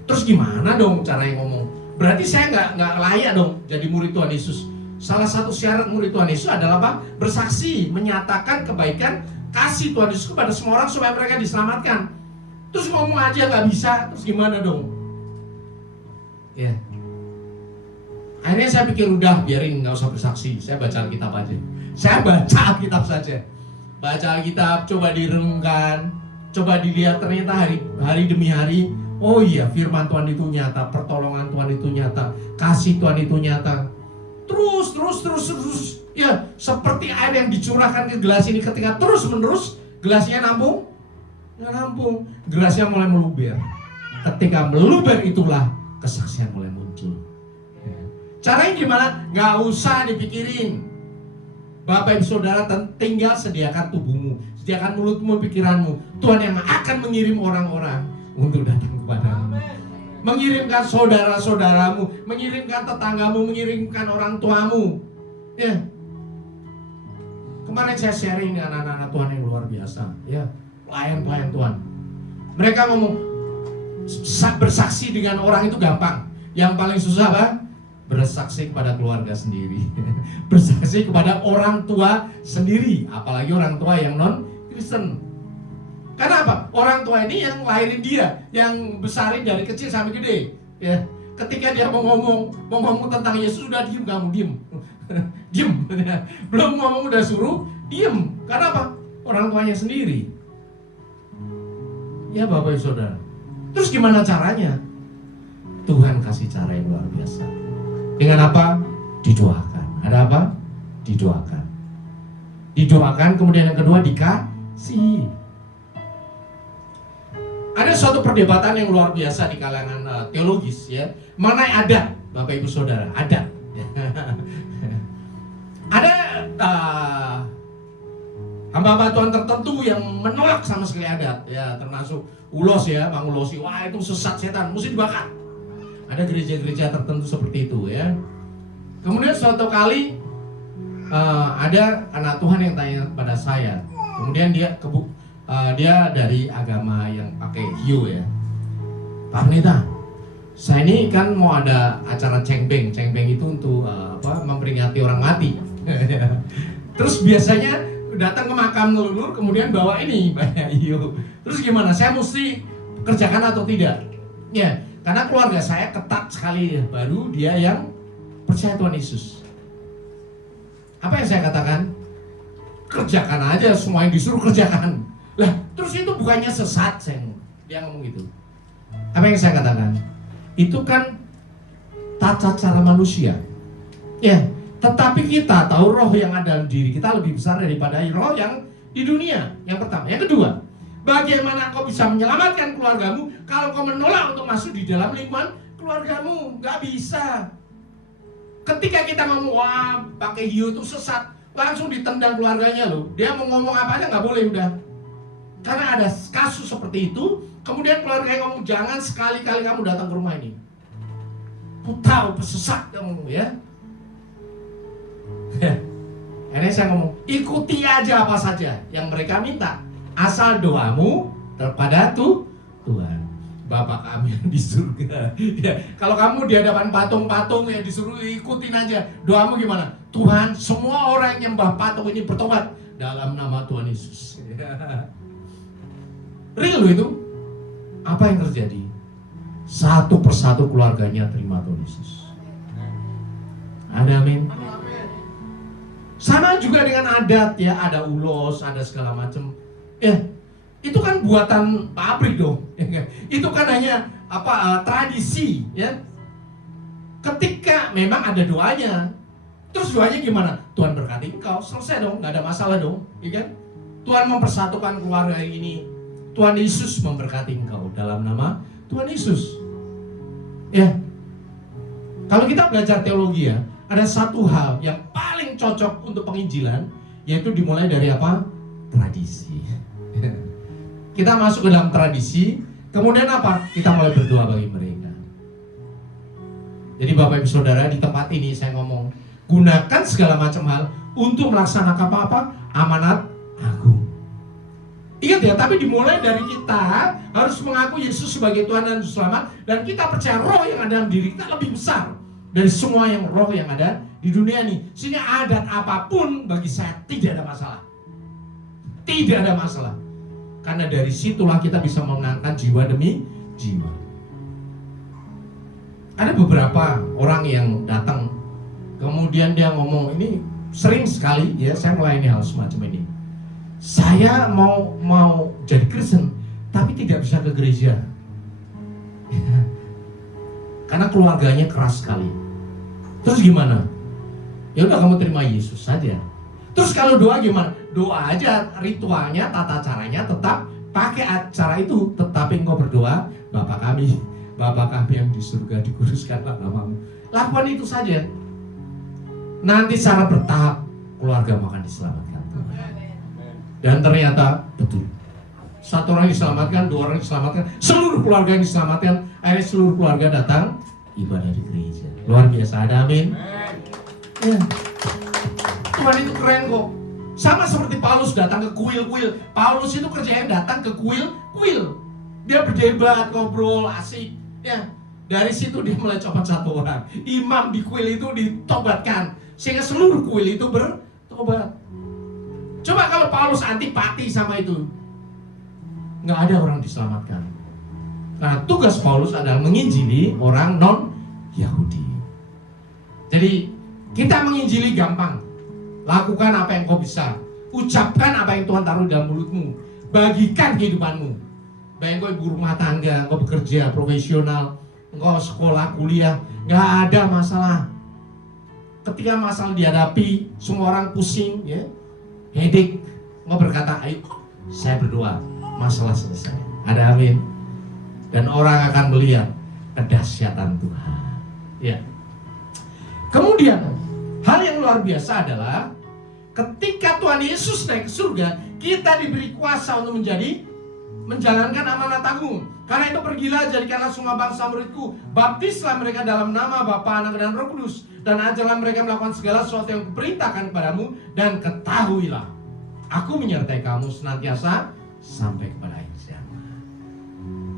Terus gimana dong caranya ngomong? Berarti saya nggak layak dong jadi murid Tuhan Yesus. Salah satu syarat murid Tuhan Yesus adalah apa? Bersaksi, menyatakan kebaikan kasih Tuhan Yesus kepada semua orang supaya mereka diselamatkan. Terus ngomong aja nggak bisa, terus gimana dong? Ya. Akhirnya saya pikir udah biarin, nggak usah bersaksi. Saya baca Alkitab aja. Saya baca Alkitab saja. Baca Alkitab, coba direnungkan, coba dilihat ternyata hari demi hari. Oh iya, firman Tuhan itu nyata, pertolongan Tuhan itu nyata, kasih Tuhan itu nyata. Terus. Ya, seperti air yang dicurahkan ke gelas ini ketika terus menerus gelasnya nampung, nggak nampung. Gelasnya mulai meluber. Ketika meluber itulah kesaksian mulai muncul. Caranya gimana? Nggak usah dipikirin. Bapak Ibu Saudara tinggal sediakan tubuhmu, sediakan mulutmu, pikiranmu. Tuhan yang akan mengirim orang-orang untuk datang kepadamu. Mengirimkan saudara-saudaramu, mengirimkan tetanggamu, mengirimkan orang tuamu. Ya. Kemarin saya sharing dengan anak-anak Tuhan yang luar biasa. Ya, pelayan-pelayan Tuhan. Mereka ngomong bersaksi dengan orang itu gampang. Yang paling susah apa? Bersaksi kepada keluarga sendiri. Bersaksi kepada orang tua sendiri, apalagi orang tua yang non-Kristen. Karena apa? Orang tua ini yang lahirin dia, yang besarin dari kecil sampai gede. Ya, ketika dia mau ngomong tentang Yesus, udah diem kamu, diem. Diem. Belum ngomong udah suruh diem. Karena apa? Orang tuanya sendiri. Ya Bapak Ibu Saudara. Terus gimana caranya? Tuhan kasih cara yang luar biasa. Dengan apa? Didoakan. Ada apa? Didoakan. Didoakan, kemudian yang kedua dikasih. Ada suatu perdebatan yang luar biasa di kalangan teologis ya, mengenai adat, Bapak Ibu Saudara, adat. Ada hamba-hamba Tuhan tertentu yang menolak sama sekali adat, ya termasuk Ulos ya, Bang Ulosi. Wah itu sesat setan, mesti dibakar. Ada gereja-gereja tertentu seperti itu ya. Kemudian suatu kali ada anak Tuhan yang tanya kepada saya. Kemudian dia dari agama yang pakai hiu ya. Pak Pendeta, saya ini kan mau ada acara cengbeng. Cengbeng itu untuk memperingati orang mati. Terus biasanya datang ke makam leluhur, kemudian bawa ini banyak hiu. Terus gimana? Saya mesti kerjakan atau tidak? Ya, karena keluarga saya ketat sekali ya. Baru dia yang percaya Tuhan Yesus. Apa yang saya katakan? Kerjakan aja, semua yang disuruh kerjakan. Lah, terus itu bukannya sesat, dia ngomong gitu. Apa yang saya katakan? itu kan tata cara manusia. Ya, tetapi kita tahu roh yang ada dalam diri kita lebih besar daripada roh yang di dunia. Yang pertama. Yang kedua, bagaimana kau bisa menyelamatkan keluargamu kalau kau menolak untuk masuk di dalam lingkungan keluargamu? Gak bisa. Ketika kita ngomong, wah pakai hiu itu sesat, langsung ditendang keluarganya loh. Dia mau ngomong apa aja gak boleh udah. Karena ada kasus seperti itu, kemudian keluarganya ngomong, jangan sekali-kali kamu datang ke rumah ini. Aku tahu pesesat kamu ya. Ini saya ngomong, ikuti aja apa saja yang mereka minta, asal doamu kepada Tuhan. Bapak kami yang di surga. Ya, kalau kamu di hadapan patung-patung ya disuruh ikutin aja. Doamu gimana? Tuhan, semua orang yang nyembah patung ini bertobat dalam nama Tuhan Yesus. Ya. Real itu. Apa yang terjadi? Satu persatu keluarganya terima Tuhan Yesus. Ada amin. Sama juga dengan adat ya, ada ulos, ada segala macam. Ya, itu kan buatan pabrik dong. Itu kan hanya tradisi ya. Ketika memang ada doanya, terus doanya gimana? Tuhan berkati engkau, selesai dong, nggak ada masalah dong, ya kan? Tuhan mempersatukan keluarga ini. Tuhan Yesus memberkati engkau dalam nama Tuhan Yesus. Ya. Kalau kita belajar teologi ya, ada satu hal yang paling cocok untuk penginjilan, yaitu dimulai dari apa? Tradisi. Kita masuk ke dalam tradisi, kemudian apa? Kita mulai berdoa bagi mereka. Jadi Bapak Ibu Saudara, di tempat ini saya ngomong, gunakan segala macam hal untuk melaksanakan apa? Amanat agung. Ingat ya, tapi dimulai dari kita harus mengaku Yesus sebagai Tuhan dan Juru Selamat, dan kita percaya roh yang ada dalam diri kita lebih besar dari semua roh yang ada di dunia ini. Sehingga adat apapun bagi saya tidak ada masalah. Tidak ada masalah. Karena dari situlah kita bisa memenangkan jiwa demi jiwa. Ada beberapa orang yang datang, kemudian dia ngomong, ini sering sekali ya saya melayani hal semacam ini. Saya mau jadi Kristen, tapi tidak bisa ke gereja. Karena keluarganya keras sekali. Terus gimana? Ya udah kamu terima Yesus saja. Terus kalau doa gimana? Doa aja, ritualnya, tata caranya tetap pakai acara itu. Tetapi engkau berdoa, Bapa kami yang di surga, dikuduskanlah namamu. Lakukan itu saja. Nanti secara bertahap keluarga akan diselamatkan. Dan ternyata betul. Satu orang diselamatkan, dua orang diselamatkan, seluruh keluarga yang diselamatkan. Akhirnya seluruh keluarga datang ibadah di gereja. Luar biasa, ada amin. Ya. Tuhan itu keren kok. Sama seperti Paulus datang ke kuil-kuil. Paulus itu kerjanya datang ke kuil-kuil. Dia berdebat, ngobrol, asik. Ya. Dari situ dia mulai coba satu orang. Imam di kuil itu ditobatkan. Sehingga seluruh kuil itu bertobat. Coba kalau Paulus antipati sama itu, nggak ada orang diselamatkan. Nah, tugas Paulus adalah menginjili orang non-Yahudi. Jadi, kita menginjili gampang. Lakukan apa yang kau bisa. Ucapkan apa yang Tuhan taruh dalam mulutmu. Bagikan kehidupanmu. Baik engkau ibu rumah tangga, engkau bekerja profesional, engkau sekolah, kuliah, nggak ada masalah. Ketika masalah dihadapi, semua orang pusing, ya, headache, engkau berkata, ayo, saya berdoa, masalah selesai. Ada amin. Dan orang akan melihat kedahsyatan Tuhan. Ya. Kemudian, hal yang luar biasa adalah ketika Tuhan Yesus naik ke surga, kita diberi kuasa untuk menjalankan amanat agung. Karena itu pergilah, jadikanlah semua bangsa muridku, baptislah mereka dalam nama Bapa, Anak dan Roh Kudus, dan ajarlah mereka melakukan segala sesuatu yang kuperintahkan kepadamu, dan ketahuilah, aku menyertai kamu senantiasa sampai kepada akhir zaman.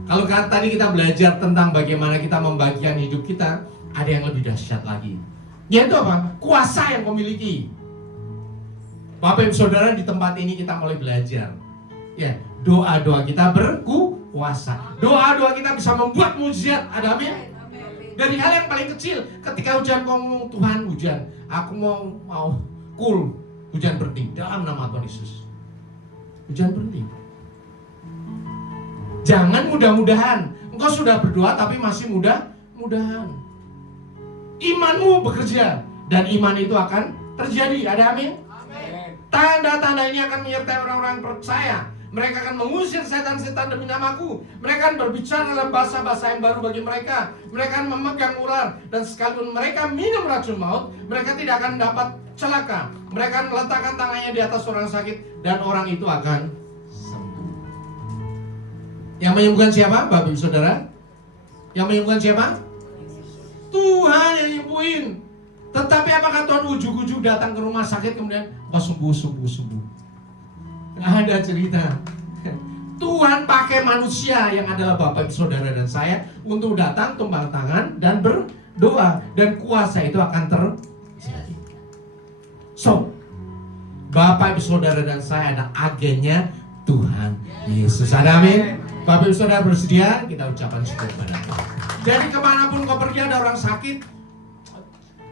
Kalau tadi kita belajar tentang bagaimana kita membagikan hidup kita, ada yang lebih dahsyat lagi. Yaitu apa? Kuasa yang kau miliki. Bapak Ibu Saudara, di tempat ini kita mulai belajar. Ya, doa-doa kita berkuasa. Doa-doa kita bisa membuat mujizat. Ada amin? Dari hal yang paling kecil, ketika hujan kau ngomong, Tuhan hujan, aku mau cool, hujan berhenti dalam nama Tuhan Yesus. Hujan berhenti. Jangan mudah-mudahan engkau sudah berdoa tapi masih mudah mudahan. Imanmu bekerja dan iman itu akan terjadi. Ada amin? Tanda-tanda ini akan menyertai orang-orang percaya. Mereka akan mengusir setan-setan demi namaku. Mereka akan berbicara dalam bahasa-bahasa yang baru bagi mereka. Mereka akan memegang ular. Dan sekalipun mereka minum racun maut, mereka tidak akan dapat celaka. Mereka akan meletakkan tangannya di atas orang sakit, dan orang itu akan sembuh. Yang menyembuhkan siapa, Bapak Ibu Saudara? Yang menyembuhkan siapa? Tuhan yang nyembuhin. Tetapi apakah Tuhan ujuk-ujuk datang ke rumah sakit kemudian sembuh? Nggak ada cerita. Tuhan pakai manusia yang adalah Bapak Ibu Saudara dan saya untuk datang tumpang tangan dan berdoa, dan kuasa itu akan terjadi. So, Bapak Ibu Saudara dan saya ada agennya Tuhan Yesus. Ada amin? Bapak Ibu Saudara bersedia? Kita ucapkan syukur kepada Tuhan. Jadi kemanapun kau pergi ada orang sakit,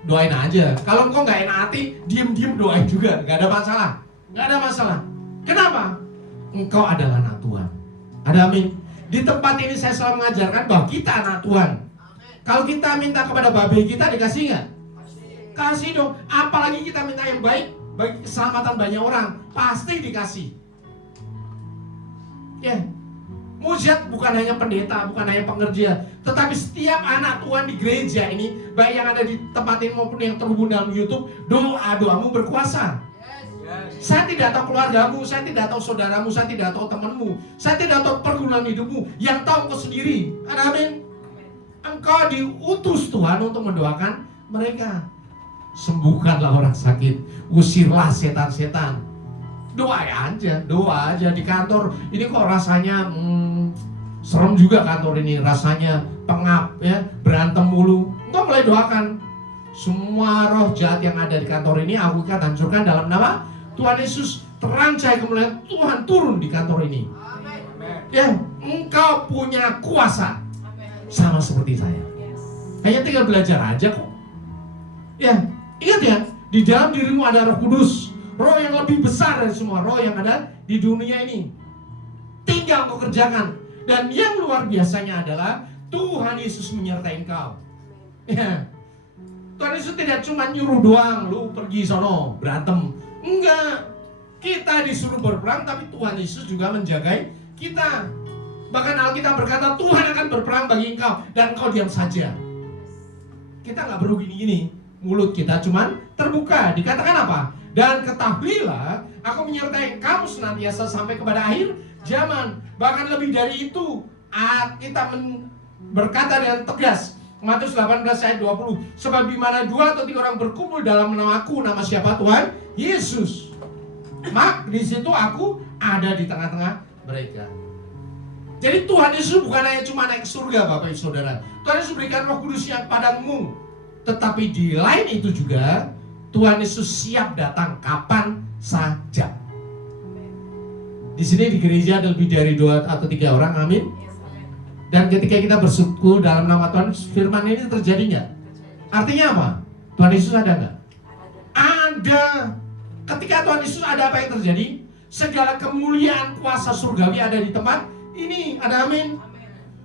doain aja. Kalau engkau nggak enak hati, diem-diem doain juga, nggak ada masalah. Nggak ada masalah. Kenapa? Engkau adalah anak Tuhan. Ada amin. Di tempat ini saya selalu mengajarkan bahwa kita anak Tuhan. Kalau kita minta kepada babe kita, dikasih nggak? Kasih dong. Apalagi kita minta yang baik bagi keselamatan banyak orang, pasti dikasih. Ya. Mujizat bukan hanya pendeta, bukan hanya pengerja, tetapi setiap anak Tuhan di gereja ini, baik yang ada di tempat ini maupun yang terhubung dalam YouTube, doa-doamu berkuasa. Saya tidak tahu keluargamu, saya tidak tahu saudaramu, saya tidak tahu temanmu, saya tidak tahu pergumulan hidupmu. Yang tahu engkau sendiri. Amin. Engkau diutus Tuhan untuk mendoakan mereka. Sembuhkanlah orang sakit, usirlah setan-setan. Doa aja di kantor. Ini kok rasanya serem juga kantor ini, rasanya pengap ya, berantem mulu. Engkau mulai doakan, semua roh jahat yang ada di kantor ini aku akan hancurkan dalam nama Tuhan Yesus. Terang cahaya kemuliaan Tuhan turun di kantor ini. Ya, engkau punya kuasa sama seperti saya. Hanya tinggal belajar aja kok. Ya, ingat ya, di dalam dirimu ada Roh Kudus, roh yang lebih besar dari semua roh yang ada di dunia ini. Tinggal kau kerjakan. Dan yang luar biasanya adalah Tuhan Yesus menyertai engkau. Ya. Tuhan Yesus tidak cuma nyuruh doang, lu pergi sono berantem. Enggak. Kita disuruh berperang, tapi Tuhan Yesus juga menjagai kita. Bahkan Alkitab berkata Tuhan akan berperang bagi engkau dan engkau diam saja. Kita nggak perlu gini-gini. Mulut kita cuman terbuka. Dikatakan apa? Dan ketahuilah, aku menyertai kamu senantiasa sampai kepada akhir zaman. Bahkan lebih dari itu, kita berkata dengan tegas. Matius 18 ayat 20. Sebab di mana 2 atau 3 orang berkumpul dalam namaku, nama siapa? Tuhan Yesus. Mak, di situ aku ada di tengah-tengah mereka. Jadi Tuhan Yesus bukan hanya cuma naik ke surga, Bapak Ibu Saudara. Tuhan Yesus berikan Roh Kudusnya padamu. Tetapi di lain itu juga Tuhan Yesus siap datang kapan saja. Di sini di gereja ada lebih dari 2 atau 3 orang, amin. Dan ketika kita bersyukur dalam nama Tuhan, firman ini terjadi nggak? Artinya apa? Tuhan Yesus ada nggak? Ada. Ketika Tuhan Yesus ada, apa yang terjadi? Segala kemuliaan kuasa surgawi ada di tempat ini. Ada amin.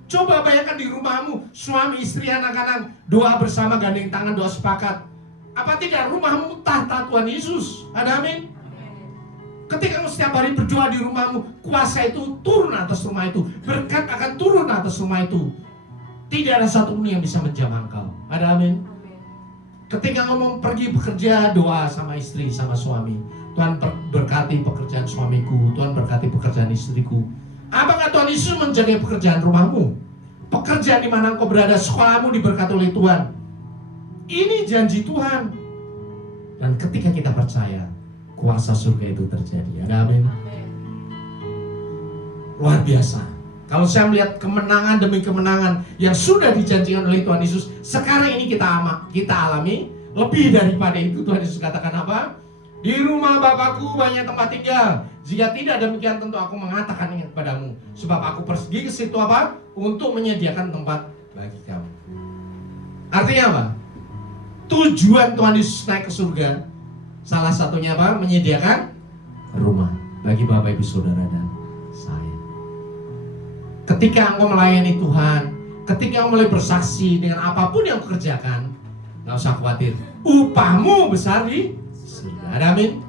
Coba bayangkan di rumahmu, suami, istri, anak-anak doa bersama, gandeng tangan, doa sepakat. Apa tidak rumahmu tahta Tuhan Yesus? Ada amin. Ketika kamu setiap hari berdoa di rumahmu, kuasa itu turun atas rumah itu, berkat akan turun atas rumah itu. Tidak ada satupun yang bisa menjamah engkau. Ada amin. Ketika kamu pergi bekerja, doa sama istri, sama suami. Tuhan berkati pekerjaan suamiku, Tuhan berkati pekerjaan istriku. Apakah Tuhan Yesus menjaga pekerjaan rumahmu? Pekerjaan di mana engkau berada, sekolahmu diberkati oleh Tuhan. Ini janji Tuhan. Dan ketika kita percaya, kuasa surga itu terjadi. Ada amin. Luar biasa. Kalau saya melihat kemenangan demi kemenangan yang sudah dijanjikan oleh Tuhan Yesus, sekarang ini kita alami. Lebih daripada itu, Tuhan Yesus katakan apa? Di rumah Bapakku banyak tempat tinggal. Jika tidak demikian, tentu aku mengatakan kepadamu. Sebab aku pergi ke situ apa? Untuk menyediakan tempat bagi kamu. Artinya apa? Tujuan Tuhan Yesus naik ke surga, salah satunya apa? Menyediakan rumah bagi Bapak Ibu Saudara dan saya. Ketika engkau melayani Tuhan, Ketika mulai bersaksi dengan apapun yang kerjakan, nggak usah khawatir, upahmu besar di surga. Ada amin?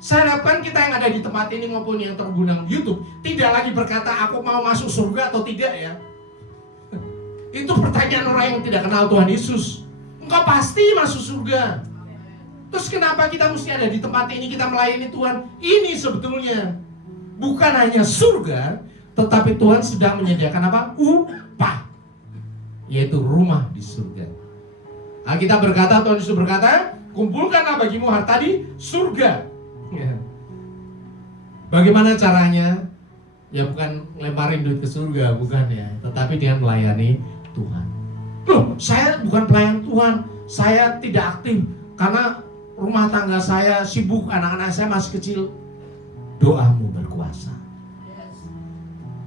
Saya harapkan kita yang ada di tempat ini maupun yang terhubung YouTube tidak lagi berkata aku mau masuk surga atau tidak ya. Itu pertanyaan orang yang tidak kenal Tuhan Yesus. Engkau pasti masuk surga. Terus kenapa kita mesti ada di tempat ini, kita melayani Tuhan? Ini sebetulnya bukan hanya surga, tetapi Tuhan sedang menyediakan apa? Upah, yaitu rumah di surga. Alkitab berkata, Tuhan Yesus berkata, kumpulkanlah bagimu harta di surga. Bagaimana caranya? Ya bukan lemparin duit ke surga, bukan ya, tetapi dengan melayani Tuhan. Loh, saya bukan pelayan Tuhan, saya tidak aktif karena rumah tangga saya sibuk, anak-anak saya masih kecil. Doamu berkuasa.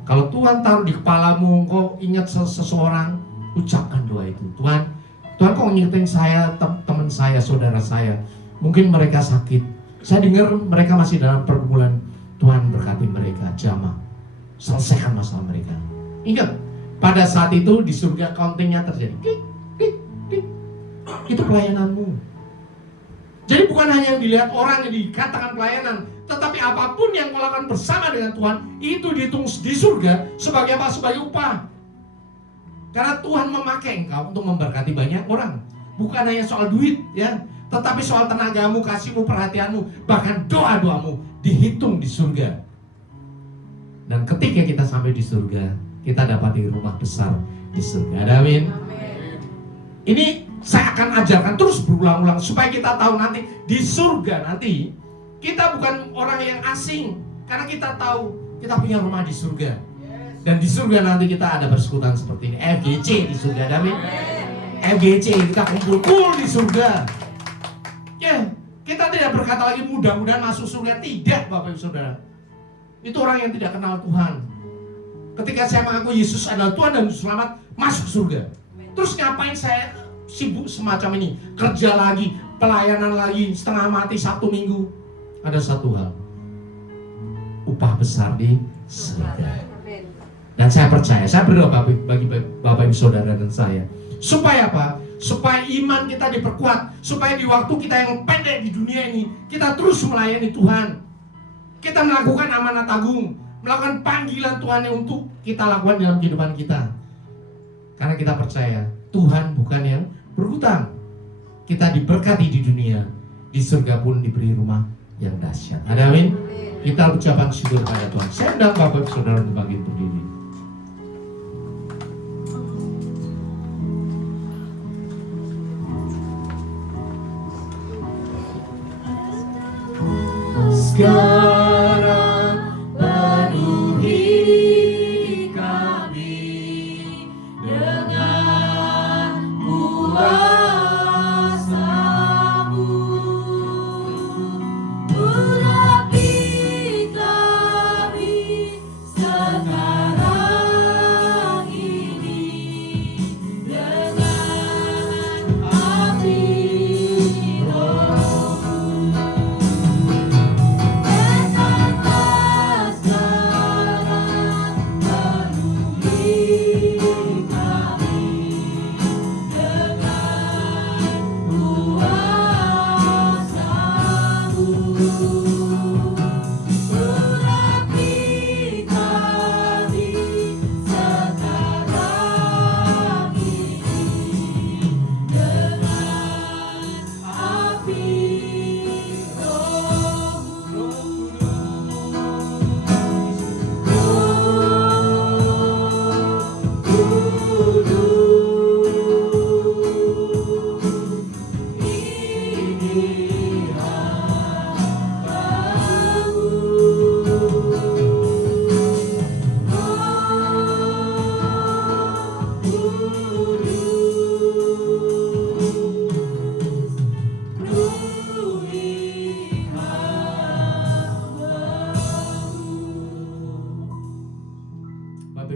Kalau Tuhan taruh di kepalamu, engkau ingat seseorang, ucapkan doa itu. Tuhan kok ngingetin saya, teman saya, saudara saya, mungkin mereka sakit. Saya dengar mereka masih dalam pergumulan. Tuhan berkati mereka, jamah, selesaikan masalah mereka. Ingat, pada saat itu di surga countingnya terjadi. Klik, klik, klik. Itu pelayananmu. Jadi bukan hanya yang dilihat orang yang dikatakan pelayanan, tetapi apapun yang kau lakukan bersama dengan Tuhan, itu dihitung di surga sebagai apa? Sebagai upah. Karena Tuhan memakai engkau untuk memberkati banyak orang. Bukan hanya soal duit ya, tetapi soal tenagamu, kasihmu, perhatianmu, bahkan doa-doamu dihitung di surga. Dan ketika kita sampai di surga, kita dapati rumah besar di surga. Ada amin? Ini saya akan ajarkan terus berulang-ulang supaya kita tahu nanti di surga nanti kita bukan orang yang asing, karena kita tahu kita punya rumah di surga. Dan di surga nanti kita ada persekutuan seperti ini, FGC di surga. Ada amin? FGC, kita kumpul di surga. Ya, kita tidak berkata lagi mudah-mudahan masuk surga. Tidak, Bapak Ibu Saudara. Itu orang yang tidak kenal Tuhan. Ketika saya mengaku Yesus adalah Tuhan dan Selamat, masuk surga. Terus ngapain saya sibuk semacam ini? Kerja lagi, pelayanan lagi, setengah mati Sabtu Minggu. Ada satu hal, upah besar di surga. Dan saya percaya, saya berdoa bagi Bapak Ibu Saudara dan saya, supaya apa? Supaya iman kita diperkuat, supaya di waktu kita yang pendek di dunia ini, kita terus melayani Tuhan. Kita melakukan amanat agung, melakukan panggilan Tuhan yang untuk kita lakukan dalam kehidupan kita. Karena kita percaya Tuhan bukan yang berhutang. Kita diberkati di dunia, di surga pun diberi rumah yang dahsyat. Ada amin? Kita ucapan syukur kepada Tuhan. Saya undang Bapak Ibu Saudara untuk bangkit berdiri. Sekarang penuhi kami dengan kuasa-Mu, urapi kami sekarang ini dengan api Roh-Mu.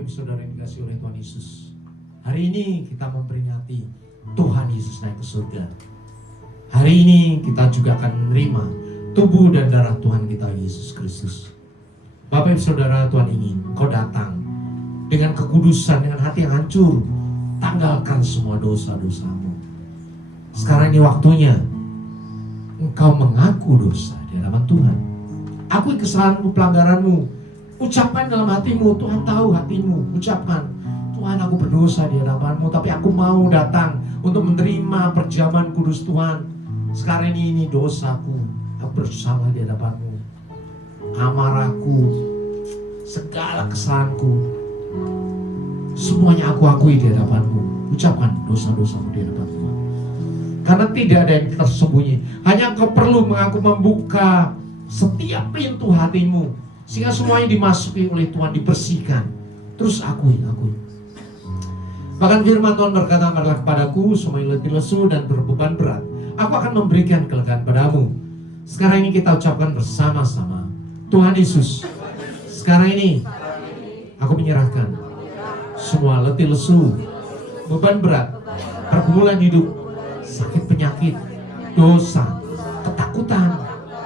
Saudara yang dikasihi oleh Tuhan Yesus, hari ini kita memperingati Tuhan Yesus naik ke surga. Hari ini kita juga akan menerima tubuh dan darah Tuhan kita Yesus Kristus. Bapak Ibu Saudara, Tuhan ingin kau datang dengan kekudusan, dengan hati yang hancur. Tanggalkan semua dosa-dosamu. Sekarang ini waktunya engkau mengaku dosa di hadapan Tuhan. Akui kesalahanmu, pelanggaranmu. Ucapkan dalam hatimu, Tuhan tahu hatimu. Ucapkan, Tuhan aku berdosa di hadapanmu, tapi aku mau datang untuk menerima perjamuan kudus Tuhan. Sekarang ini dosaku, aku bersalah di hadapanmu. Amarahku, segala kesalahanku, semuanya aku akui di hadapanmu. Ucapkan dosa-dosamu di hadapan Tuhan. Karena tidak ada yang tersembunyi. Hanya engkau perlu mengaku, membuka setiap pintu hatimu, sehingga semuanya dimasuki oleh Tuhan, dibersihkan. Terus akui. Bahkan firman Tuhan berkata, marilah kepadaku semua yang letih lesu dan berbeban berat, aku akan memberikan kelegaan padamu. Sekarang ini kita ucapkan bersama-sama, Tuhan Yesus, sekarang ini aku menyerahkan semua letih lesu, beban berat, pergumulan hidup, sakit penyakit, dosa, ketakutan,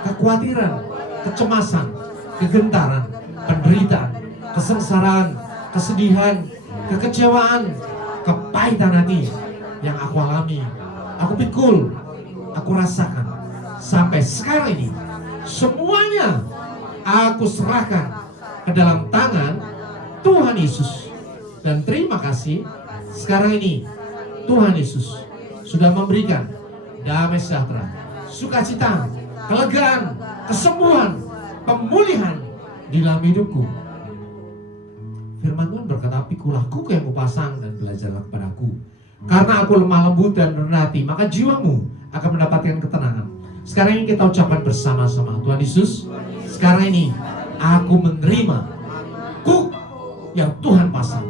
kekhawatiran, kecemasan, kegentaran, penderitaan, kesengsaraan, kesedihan, kekecewaan, kepahitan hati yang aku alami, aku pikul, aku rasakan sampai sekarang ini. Semuanya aku serahkan ke dalam tangan Tuhan Yesus. Dan terima kasih, sekarang ini Tuhan Yesus sudah memberikan damai sejahtera, sukacita, kelegaan, kesembuhan, pemulihan di dalam hidupku. Firman Tuhan berkata, pikulah kuku yang kupasang dan belajarlah kepadaku. Karena aku lemah lembut dan rendah hati, maka jiwamu akan mendapatkan ketenangan. Sekarang ini kita ucapkan bersama-sama, Tuhan Yesus, sekarang ini aku menerima kuk yang Tuhan pasang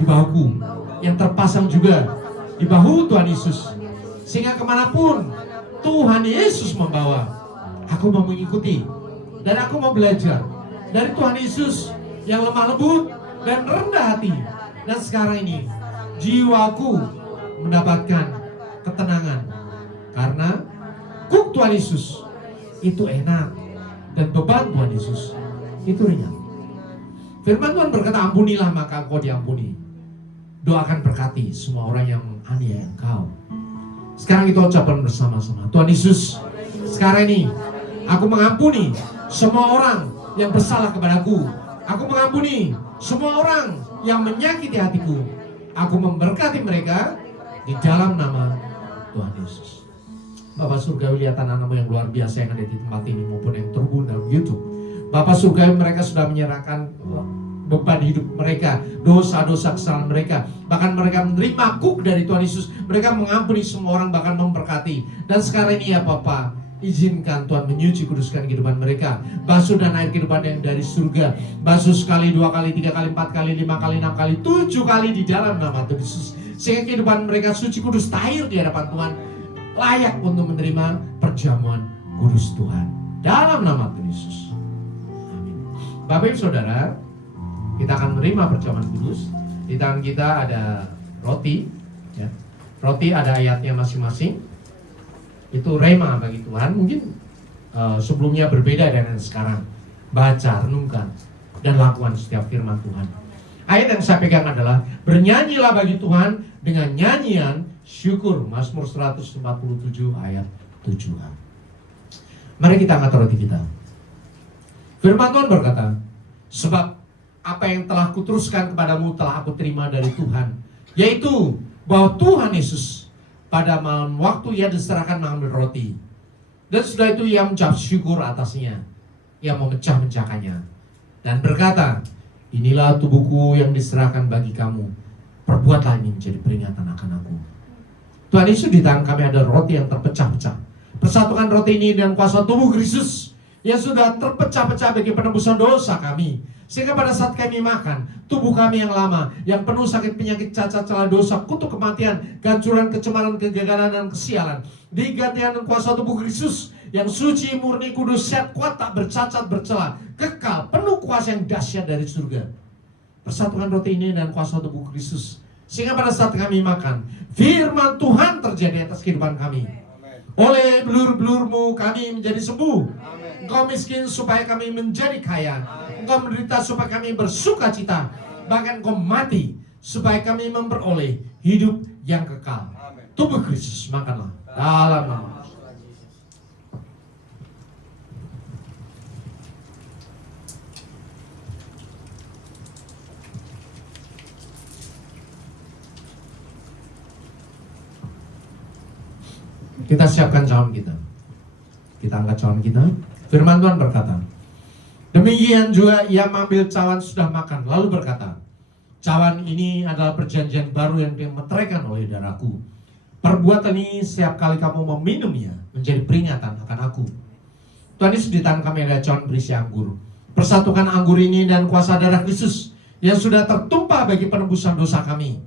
di bahuku, yang terpasang juga di bahu Tuhan Yesus, sehingga kemanapun Tuhan Yesus membawa, aku mau mengikuti dan aku mau belajar dari Tuhan Yesus yang lemah lembut dan rendah hati. Dan sekarang ini jiwaku mendapatkan ketenangan karena kuk Tuhan Yesus itu enak dan beban Tuhan Yesus itu ringan. Firman Tuhan berkata, ampunilah maka engkau diampuni. Doakan berkati semua orang yang aniaya engkau. Sekarang kita ucapkan bersama-sama, Tuhan Yesus, sekarang ini aku mengampuni semua orang yang bersalah kepadaku. Aku mengampuni semua orang yang menyakiti hatiku. Aku memberkati mereka di dalam nama Tuhan Yesus. Bapak Surgawi, lihat anak-anakmu yang luar biasa yang ada di tempat ini maupun yang terhubung dalam YouTube. Bapak Surgawi, mereka sudah menyerahkan beban hidup mereka, dosa-dosa kesalahan mereka. Bahkan mereka menerima kuk dari Tuhan Yesus. Mereka mengampuni semua orang, bahkan memberkati. Dan sekarang ini ya Bapak, izinkan Tuhan menyuci kuduskan kehidupan mereka. Basuh dan air kehidupan yang dari surga. Basuh sekali, 2 kali, 3 kali, 4 kali, 5 kali, 6 kali, 7 kali di dalam nama Tuhan Yesus. Sehingga kehidupan mereka suci, kudus, tahir di hadapan Tuhan, layak untuk menerima perjamuan kudus Tuhan. Dalam nama Tuhan Yesus. Amin. Bapak Ibu Saudara, kita akan menerima perjamuan kudus. Di tangan kita ada roti, ya. Roti ada ayatnya masing-masing. Itu rema bagi Tuhan. Mungkin sebelumnya berbeda dengan sekarang. Baca, renungkan, dan lakukan setiap firman Tuhan. Ayat yang saya pegang adalah, bernyanyilah bagi Tuhan dengan nyanyian syukur. Mazmur 147 ayat 7a. Mari kita angkat roti kita. Firman Tuhan berkata, sebab apa yang telah kuteruskan kepadamu telah aku terima dari Tuhan, yaitu bahwa Tuhan Yesus pada malam waktu ia diserahkan mengambil roti, dan sudah itu ia mengucap syukur atasnya, ia memecah-mecahkannya dan berkata, inilah tubuhku yang diserahkan bagi kamu, perbuatlah ini menjadi peringatan akan aku. Tuhan Yesus, di tangan kami ada roti yang terpecah-pecah. Persatukan roti ini dengan kuasa tubuh Kristus yang sudah terpecah-pecah bagi penebusan dosa kami. Sehingga pada saat kami makan, tubuh kami yang lama, yang penuh sakit penyakit, cacat, celah, dosa, kutuk kematian, kehancuran, kecemaran, kegagalan, dan kesialan, digantikan dengan kuasa tubuh Kristus yang suci, murni, kudus, sehat, kuat, tak bercacat, bercela, kekal, penuh kuasa yang dahsyat dari surga. Persatukan roti ini dengan kuasa tubuh Kristus, sehingga pada saat kami makan, firman Tuhan terjadi atas kehidupan kami. Oleh belur-belurmu kami menjadi sembuh. Engkau miskin supaya kami menjadi kaya. Engkau menderita supaya kami bersuka cita. bahkan Engkau mati supaya kami memperoleh hidup yang kekal. Tubuh Kristus, makanlah dalam nama Yesus. Kita siapkan cawan kita. Kita angkat cawan kita. Firman Tuhan berkata, demikian juga ia mengambil cawan sudah makan, lalu berkata, cawan ini adalah perjanjian baru yang dimeteraikan oleh darahku. Perbuatan ini setiap kali kamu meminumnya menjadi peringatan akan aku. Tuhan Yesus di tangan kami ada cawan berisi anggur. Persatukan anggur ini dan kuasa darah Kristus yang sudah tertumpah bagi penebusan dosa kami.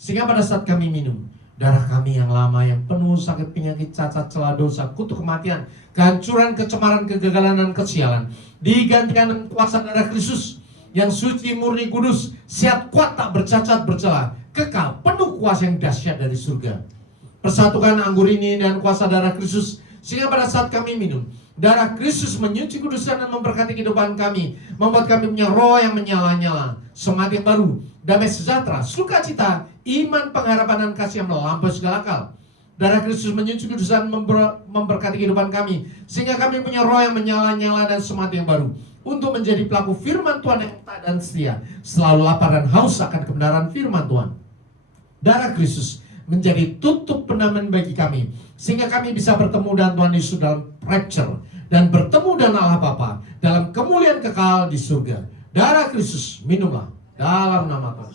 Sehingga pada saat kami minum, darah kami yang lama yang penuh sakit, penyakit, cacat, celah dosa, kutuk kematian, kehancuran, kecemaran, kegagalan, dan kesialan digantikan dengan kuasa darah Kristus yang suci, murni, kudus, sehat, kuat, tak bercacat, bercela, kekal, penuh kuasa yang dahsyat dari surga. Persatukan anggur ini dan kuasa darah Kristus sehingga pada saat kami minum, darah Kristus menyuci, kuduskan, dan memberkati kehidupan kami, membuat kami punya roh yang menyala-nyala, semangat yang baru, damai sejahtera, sukacita, iman, pengharapan, dan kasih yang melampaui segala akal. Darah Kristus menyuci, kuduskan, memberkati kehidupan kami sehingga kami punya roh yang menyala-nyala dan semangat yang baru, untuk menjadi pelaku firman Tuhan yang taat dan setia, selalu lapar dan haus akan kebenaran firman Tuhan. Darah Kristus menjadi tutup pendaman bagi kami sehingga kami bisa bertemu dengan Tuhan Yesus dalam rapture dan bertemu dengan Allah Bapa dalam kemuliaan kekal di surga. Darah Kristus, minumlah dalam nama Tuhan.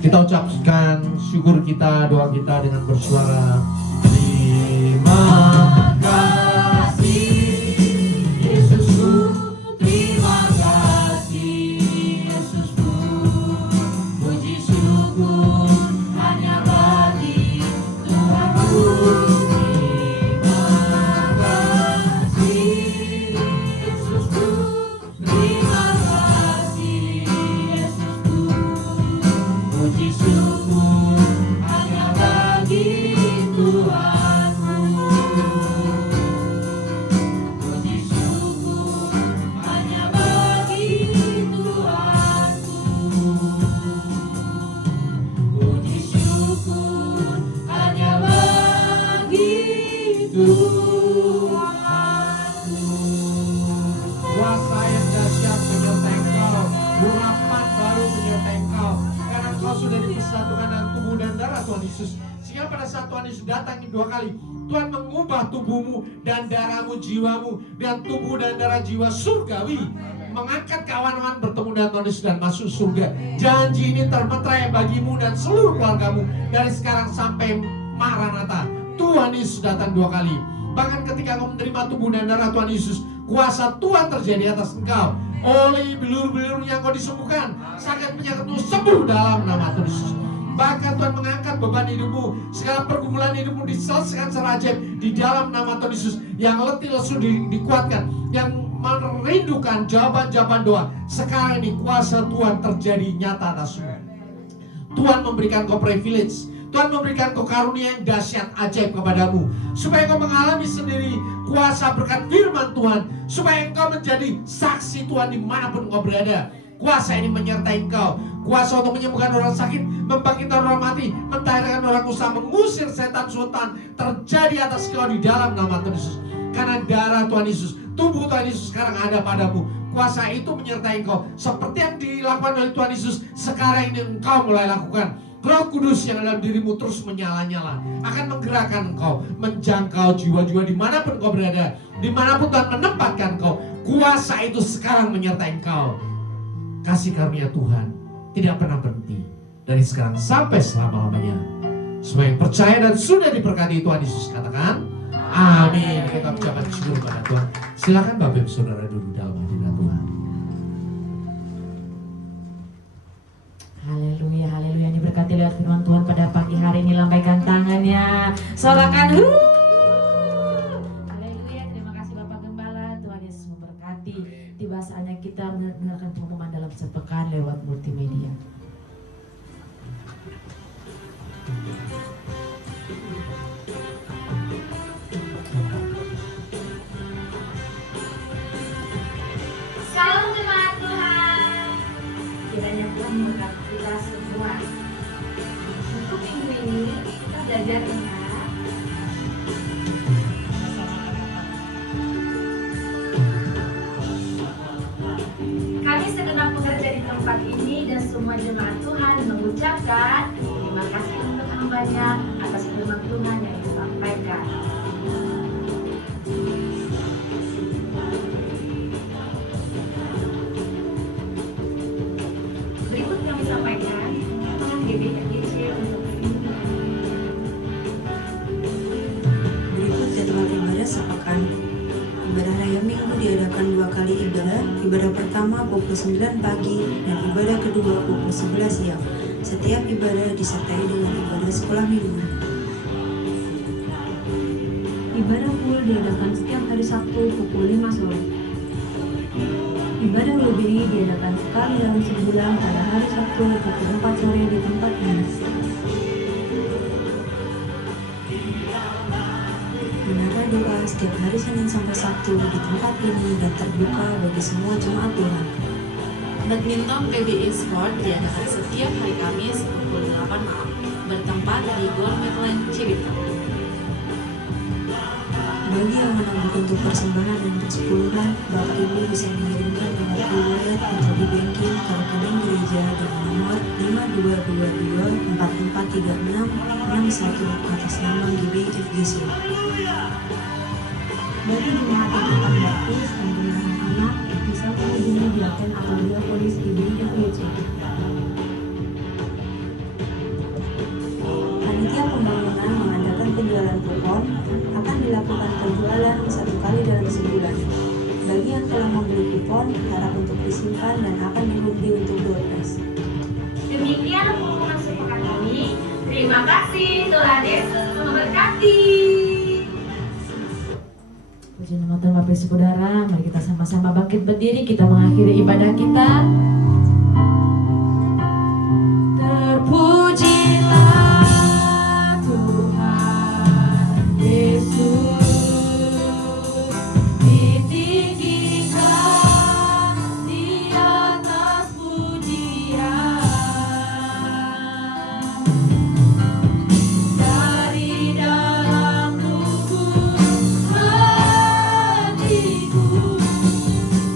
Kita ucapkan syukur kita, doa kita dengan bersuara, terima kasih Yesusku, terima kasih Yesusku, puji syukur hanya bagi Tuhanku. Terima kasih Yesusku, terima kasih Yesusku, puji syukur hanya bagi Tuhanku. Puji syukur hanya bagi Tuhanku. Puji syukur hanya bagi Tuhanku. Kuasa yang dahsyat menyertai engkau, urapan baru menyertai engkau, karena engkau sudah dipersatukan dengan tubuh dan darah Tuhan Yesus. Sehingga pada saat Tuhan Yesus datang dua kali, Tuhan mengubah tubuhmu dan darahmu, jiwamu, dan tubuh dan darah jiwa surgawi, mengangkat kawan-kawan bertemu dengan Tuhan Yesus dan masuk surga. Janji ini termeterai bagimu dan seluruh keluargamu dari sekarang sampai Maranatha. Tuhan Yesus datang dua kali. Bahkan ketika engkau menerima tubuh dan darah Tuhan Yesus, kuasa Tuhan terjadi atas engkau. Oleh bilur-bilurnya engkau disembuhkan, sakit penyakitmu sembuh dalam nama Tuhan Yesus. Bahkan Tuhan mengangkat beban hidupmu, segala pergumulan hidupmu diselesaikan secara ajaib di dalam nama Tuhan Yesus. Yang letih lesu dikuatkan, yang merindukan jawaban-jawaban doa, sekarang ini kuasa Tuhan terjadi nyata atasmu. Tuhan memberikan kau privilege, Tuhan memberikan kau karunia yang dahsyat ajaib kepadamu, supaya kau mengalami sendiri kuasa berkat firman Tuhan, supaya engkau menjadi saksi Tuhan dimanapun engkau berada. Kuasa ini menyertai engkau, kuasa untuk menyembuhkan orang sakit, membangkitkan orang mati, mentahirkan orang kusta, mengusir setan sultan, terjadi atas engkau di dalam nama Tuhan Yesus. Karena darah Tuhan Yesus, tubuh Tuhan Yesus sekarang ada padamu. Kuasa itu menyertai engkau, seperti yang dilakukan oleh Tuhan Yesus. Sekarang ini engkau mulai lakukan. Roh Kudus yang dalam dirimu terus menyala-nyala, akan menggerakkan engkau, menjangkau jiwa-jiwa dimanapun engkau berada, dimanapun Tuhan menempatkan engkau. Kuasa itu sekarang menyertai engkau. Kasih karunia Tuhan tidak pernah berhenti dari sekarang sampai selama-lamanya. Semua yang percaya dan sudah diberkati Tuhan Yesus katakan amin. Kita ucapkan syukur kepada Tuhan. Silakan Bapak Ibu Saudara duduk dalam hadirat Tuhan. Haleluya, haleluya. Diberkati lewat firman Tuhan pada pagi hari ini. Lambaikan tangannya, sorakan haleluya. Terima kasih Bapak Gembala. Tuhan Yesus memberkati. Tiba saatnya kita mendengarkan pengumuman dalam sepekan lewat multimedia. memberkati kita semua. Untuk minggu ini kita belajar tentang kami segenap pekerja di tempat ini dan semua jemaat Tuhan mengucapkan terima kasih untuk hambanya atas firman Tuhan yang disampaikan. Berikut kami sampaikan pengumuman GBKGC untuk minggu. Berikut jadwal ibadah sepekan. Ibadah raya minggu diadakan 2 kali ibadah. Ibadah pertama pukul 9 pagi dan ibadah kedua pukul 11 siang. Setiap ibadah disertai dengan ibadah sekolah minggu. Ibadah full diadakan setiap hari Sabtu pukul 5 sore. Ibadah lebih diadakan sekali dalam sebulan pada hari Sabtu pukul 4 sore di tempat ini. Menara doa setiap hari Senin sampai Sabtu di tempat ini dan terbuka bagi semua jemaat Tuhan. Badminton PBI Sport diadakan setiap hari Kamis pukul 8 malam, bertempat di Gor Midland Cibitung. Bagi yang menambah untuk persembahan dan persepuluhan, Bapak Ibu bisa mengirimkan nomor wallet atau di banking ke rekening gereja dengan nomor 5222443661 atas nama GBFGC. Bagi jemaat yang akan baptis dan penyerahan anak bisa menghubungi diaken atau diakonis di GBFGC. Panitia pembangunan mengadakan penjualan kupon akan dilakukan penjualan 1 kali dalam sebulan. Bagi yang telah membeli kupon, harap untuk disimpan dan akan diundi untuk door prize. Demikian pengumuman sepekan ini. Terima kasih, Tuhan Yesus memberkati. Puji nama Tuhan Bapak Ibu Saudara, mari kita sama-sama bangkit berdiri, kita mengakhiri ibadah kita. Terpujilah Tuhan Yesus, ditinggikan di atas pujian. Dari dalam lubuk hatiku,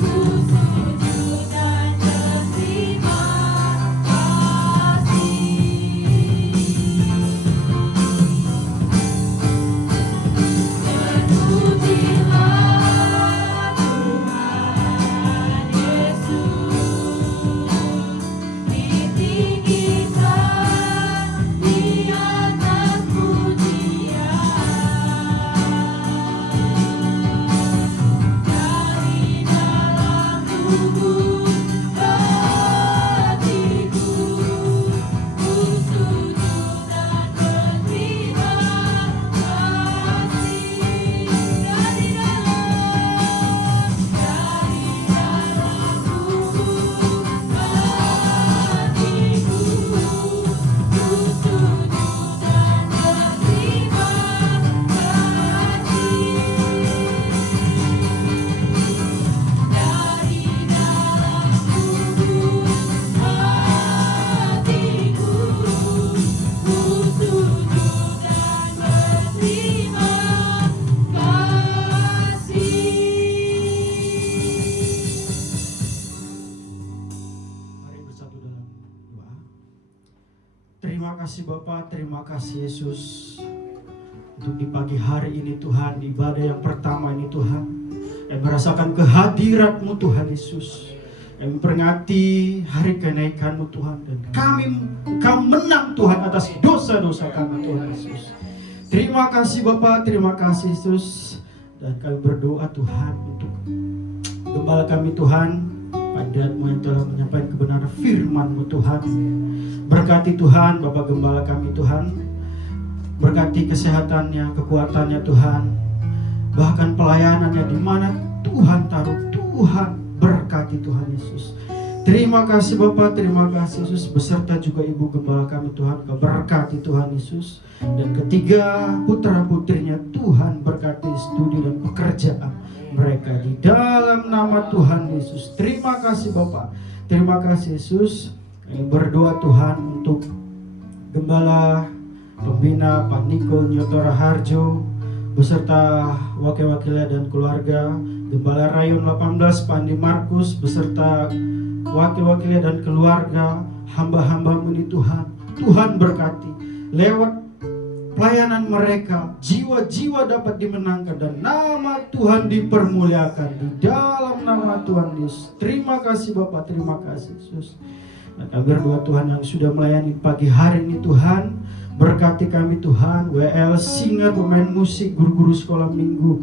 ku sujud dan berterima kasih. Terpujilah Tuhan Yesus, ditinggikan di atas pujian. Dari dalam lubuk hatiku, ku sujud dan berterima kasih. Dari dalam lubuk hatiku, ku sujud dan berterima kasih. Dari dalam lubuk hatiku, ku sujud dan berterima kasih. Mari bersatu dalam doa. Terima kasih Bapa, terima kasih Yesus untuk di pagi hari ini Tuhan, di ibadah yang pertama ini Tuhan, yang merasakan kehadirat-Mu Tuhan Yesus, yang memperingati hari kenaikan-Mu Tuhan, dan Kau menang Tuhan atas dosa-dosa kami Tuhan Yesus. Terima kasih Bapa, terima kasih Yesus, dan kami berdoa Tuhan untuk Gembala kami Tuhan, Padamu yang telah menyampaikan kebenaran firman-Mu Tuhan. Berkati Tuhan Bapak Gembala kami Tuhan, berkati kesehatannya, kekuatannya Tuhan, bahkan pelayanannya di mana Tuhan taruh. Tuhan berkati Tuhan Yesus. Terima kasih Bapak, terima kasih Yesus, beserta juga Ibu Gembala kami Tuhan, Kau berkati Tuhan Yesus. Dan ketiga putra putrinya Tuhan berkati studi dan pekerjaan mereka di dalam nama Tuhan Yesus. Terima kasih Bapak, terima kasih Yesus. Kami berdoa Tuhan untuk Gembala Pembina Pak Niko Nyotora Harjo beserta wakil-wakilnya dan keluarga, Gembala Rayon 18 Pak Andi Markus beserta wakil-wakilnya dan keluarga, hamba-hamba-Mu ini Tuhan. Tuhan berkati lewat pelayanan mereka, jiwa-jiwa dapat dimenangkan dan nama Tuhan dipermuliakan di dalam nama Tuhan Yesus. Terima kasih Bapak, terima kasih Yesus. Dan kami berdoa Tuhan yang sudah melayani pagi hari ini Tuhan, berkati kami Tuhan, WL, singer, pemain musik, guru-guru sekolah minggu,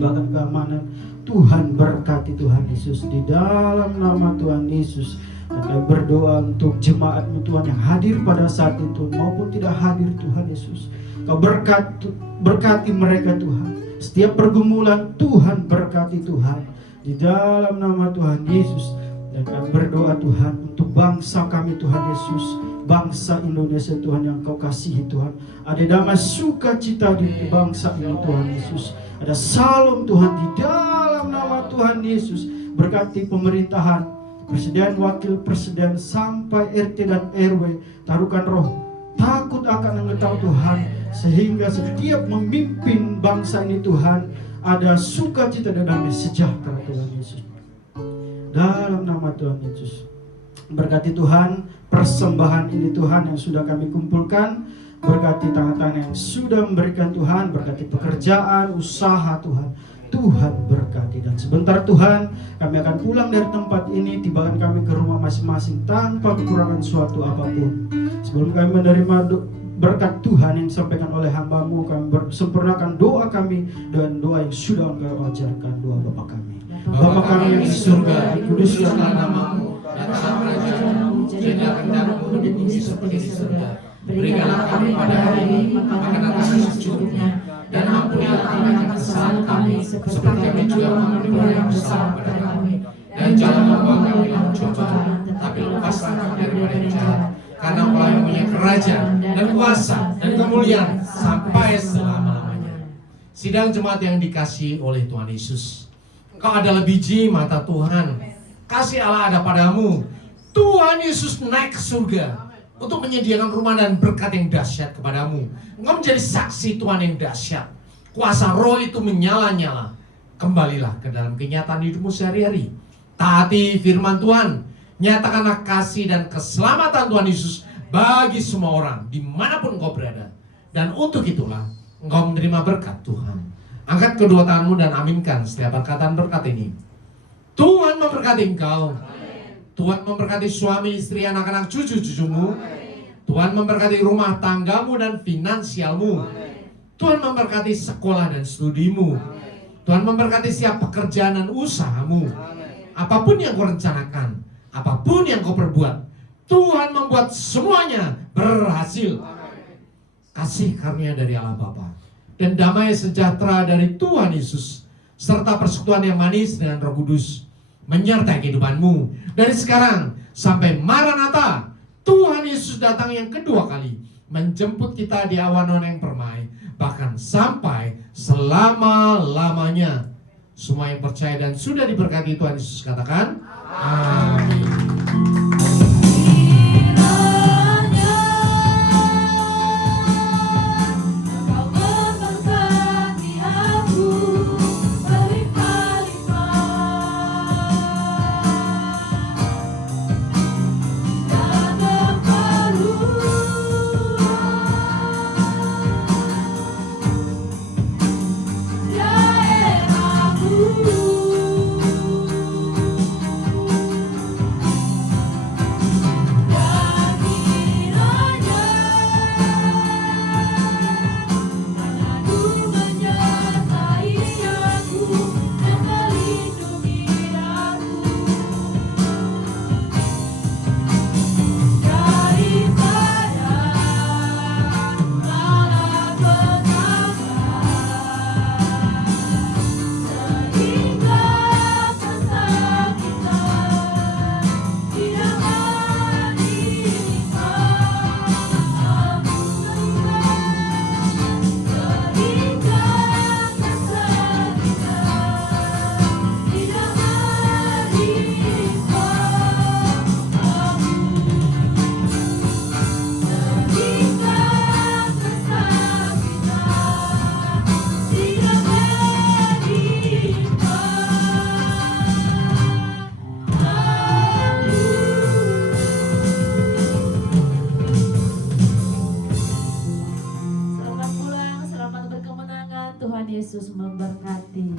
bahkan keamanan. Tuhan berkati Tuhan Yesus di dalam nama Tuhan Yesus. Dan kami berdoa untuk jemaat-Mu Tuhan yang hadir pada saat itu maupun tidak hadir Tuhan Yesus. Kau berkati mereka Tuhan. Setiap pergumulan Tuhan berkati Tuhan di dalam nama Tuhan Yesus. Dan kami berdoa Tuhan untuk bangsa kami Tuhan Yesus, bangsa Indonesia Tuhan yang Kau kasihi Tuhan. Ada damai sukacita di bangsa ini Tuhan Yesus. Ada salam Tuhan di dalam nama Tuhan Yesus. Berkati pemerintahan, presiden, wakil presiden, sampai RT dan RW. Taruhkan roh takut akan Engkau Tuhan, sehingga setiap memimpin bangsa ini Tuhan ada sukacita dan damai sejahtera Tuhan Yesus. Dalam nama Tuhan Yesus. Berkati Tuhan persembahan ini Tuhan yang sudah kami kumpulkan. Berkati tangan-tangan yang sudah memberikan Tuhan. Berkati pekerjaan, usaha Tuhan. Tuhan berkati. Dan sebentar Tuhan kami akan pulang dari tempat ini. Tibakan kami ke rumah masing-masing tanpa kekurangan suatu apapun. Sebelum kami menerima berkat Tuhan yang disampaikan oleh hamba-Mu, kami sempurnakan doa kami dan doa yang sudah Engkau ajarkan, doa Bapa kami. Bapa kami yang di surga, dikuduskanlah nama-Mu, datanglah kerajaan-Mu, jadilah kehendak-Mu di bumi seperti di surga. Berikanlah kami pada hari ini makanan kami secukupnya, dan ampunilah kami akan kesalahan kami, seperti kami juga mengampuni yang bersalah kepada kami. Dan jangan membawa kami dalam cobaan, tetapi lepaslah kami daripada yang jahat. Karena Engkau yang punya kerajaan dan kuasa dan kemuliaan sampai selama-lamanya. Sidang jemaat yang dikasihi oleh Tuhan Yesus, Engkau adalah biji mata Tuhan. Kasih Allah ada padamu. Tuhan Yesus naik ke surga untuk menyediakan rumah dan berkat yang dahsyat kepadamu. Engkau menjadi saksi Tuhan yang dahsyat. Kuasa roh itu menyala-nyala. Kembalilah ke dalam kenyataan hidupmu sehari-hari. Taati firman Tuhan. Nyatakanlah kasih dan keselamatan Tuhan Yesus bagi semua orang dimanapun engkau berada. Dan untuk itulah engkau menerima berkat Tuhan. Angkat kedua tanganmu dan aminkan setiap perkataan berkat ini. Tuhan memberkati engkau. Tuhan memberkati suami, istri, anak-anak, cucu-cucumu. Tuhan memberkati rumah tanggamu dan finansialmu. Tuhan memberkati sekolah dan studimu. Tuhan memberkati setiap pekerjaan dan usahamu. Apapun yang kau rencanakan, apapun yang kau perbuat, Tuhan membuat semuanya berhasil. Kasih karunia dari Allah Bapa dan damai sejahtera dari Tuhan Yesus serta persekutuan yang manis dengan Roh Kudus menyertai kehidupanmu dari sekarang sampai Maranatha. Tuhan Yesus datang yang kedua kali menjemput kita di awan yang permai, bahkan sampai selama-lamanya. Semua yang percaya dan sudah diberkati Tuhan Yesus katakan amin. Tuhan Yesus memberkati.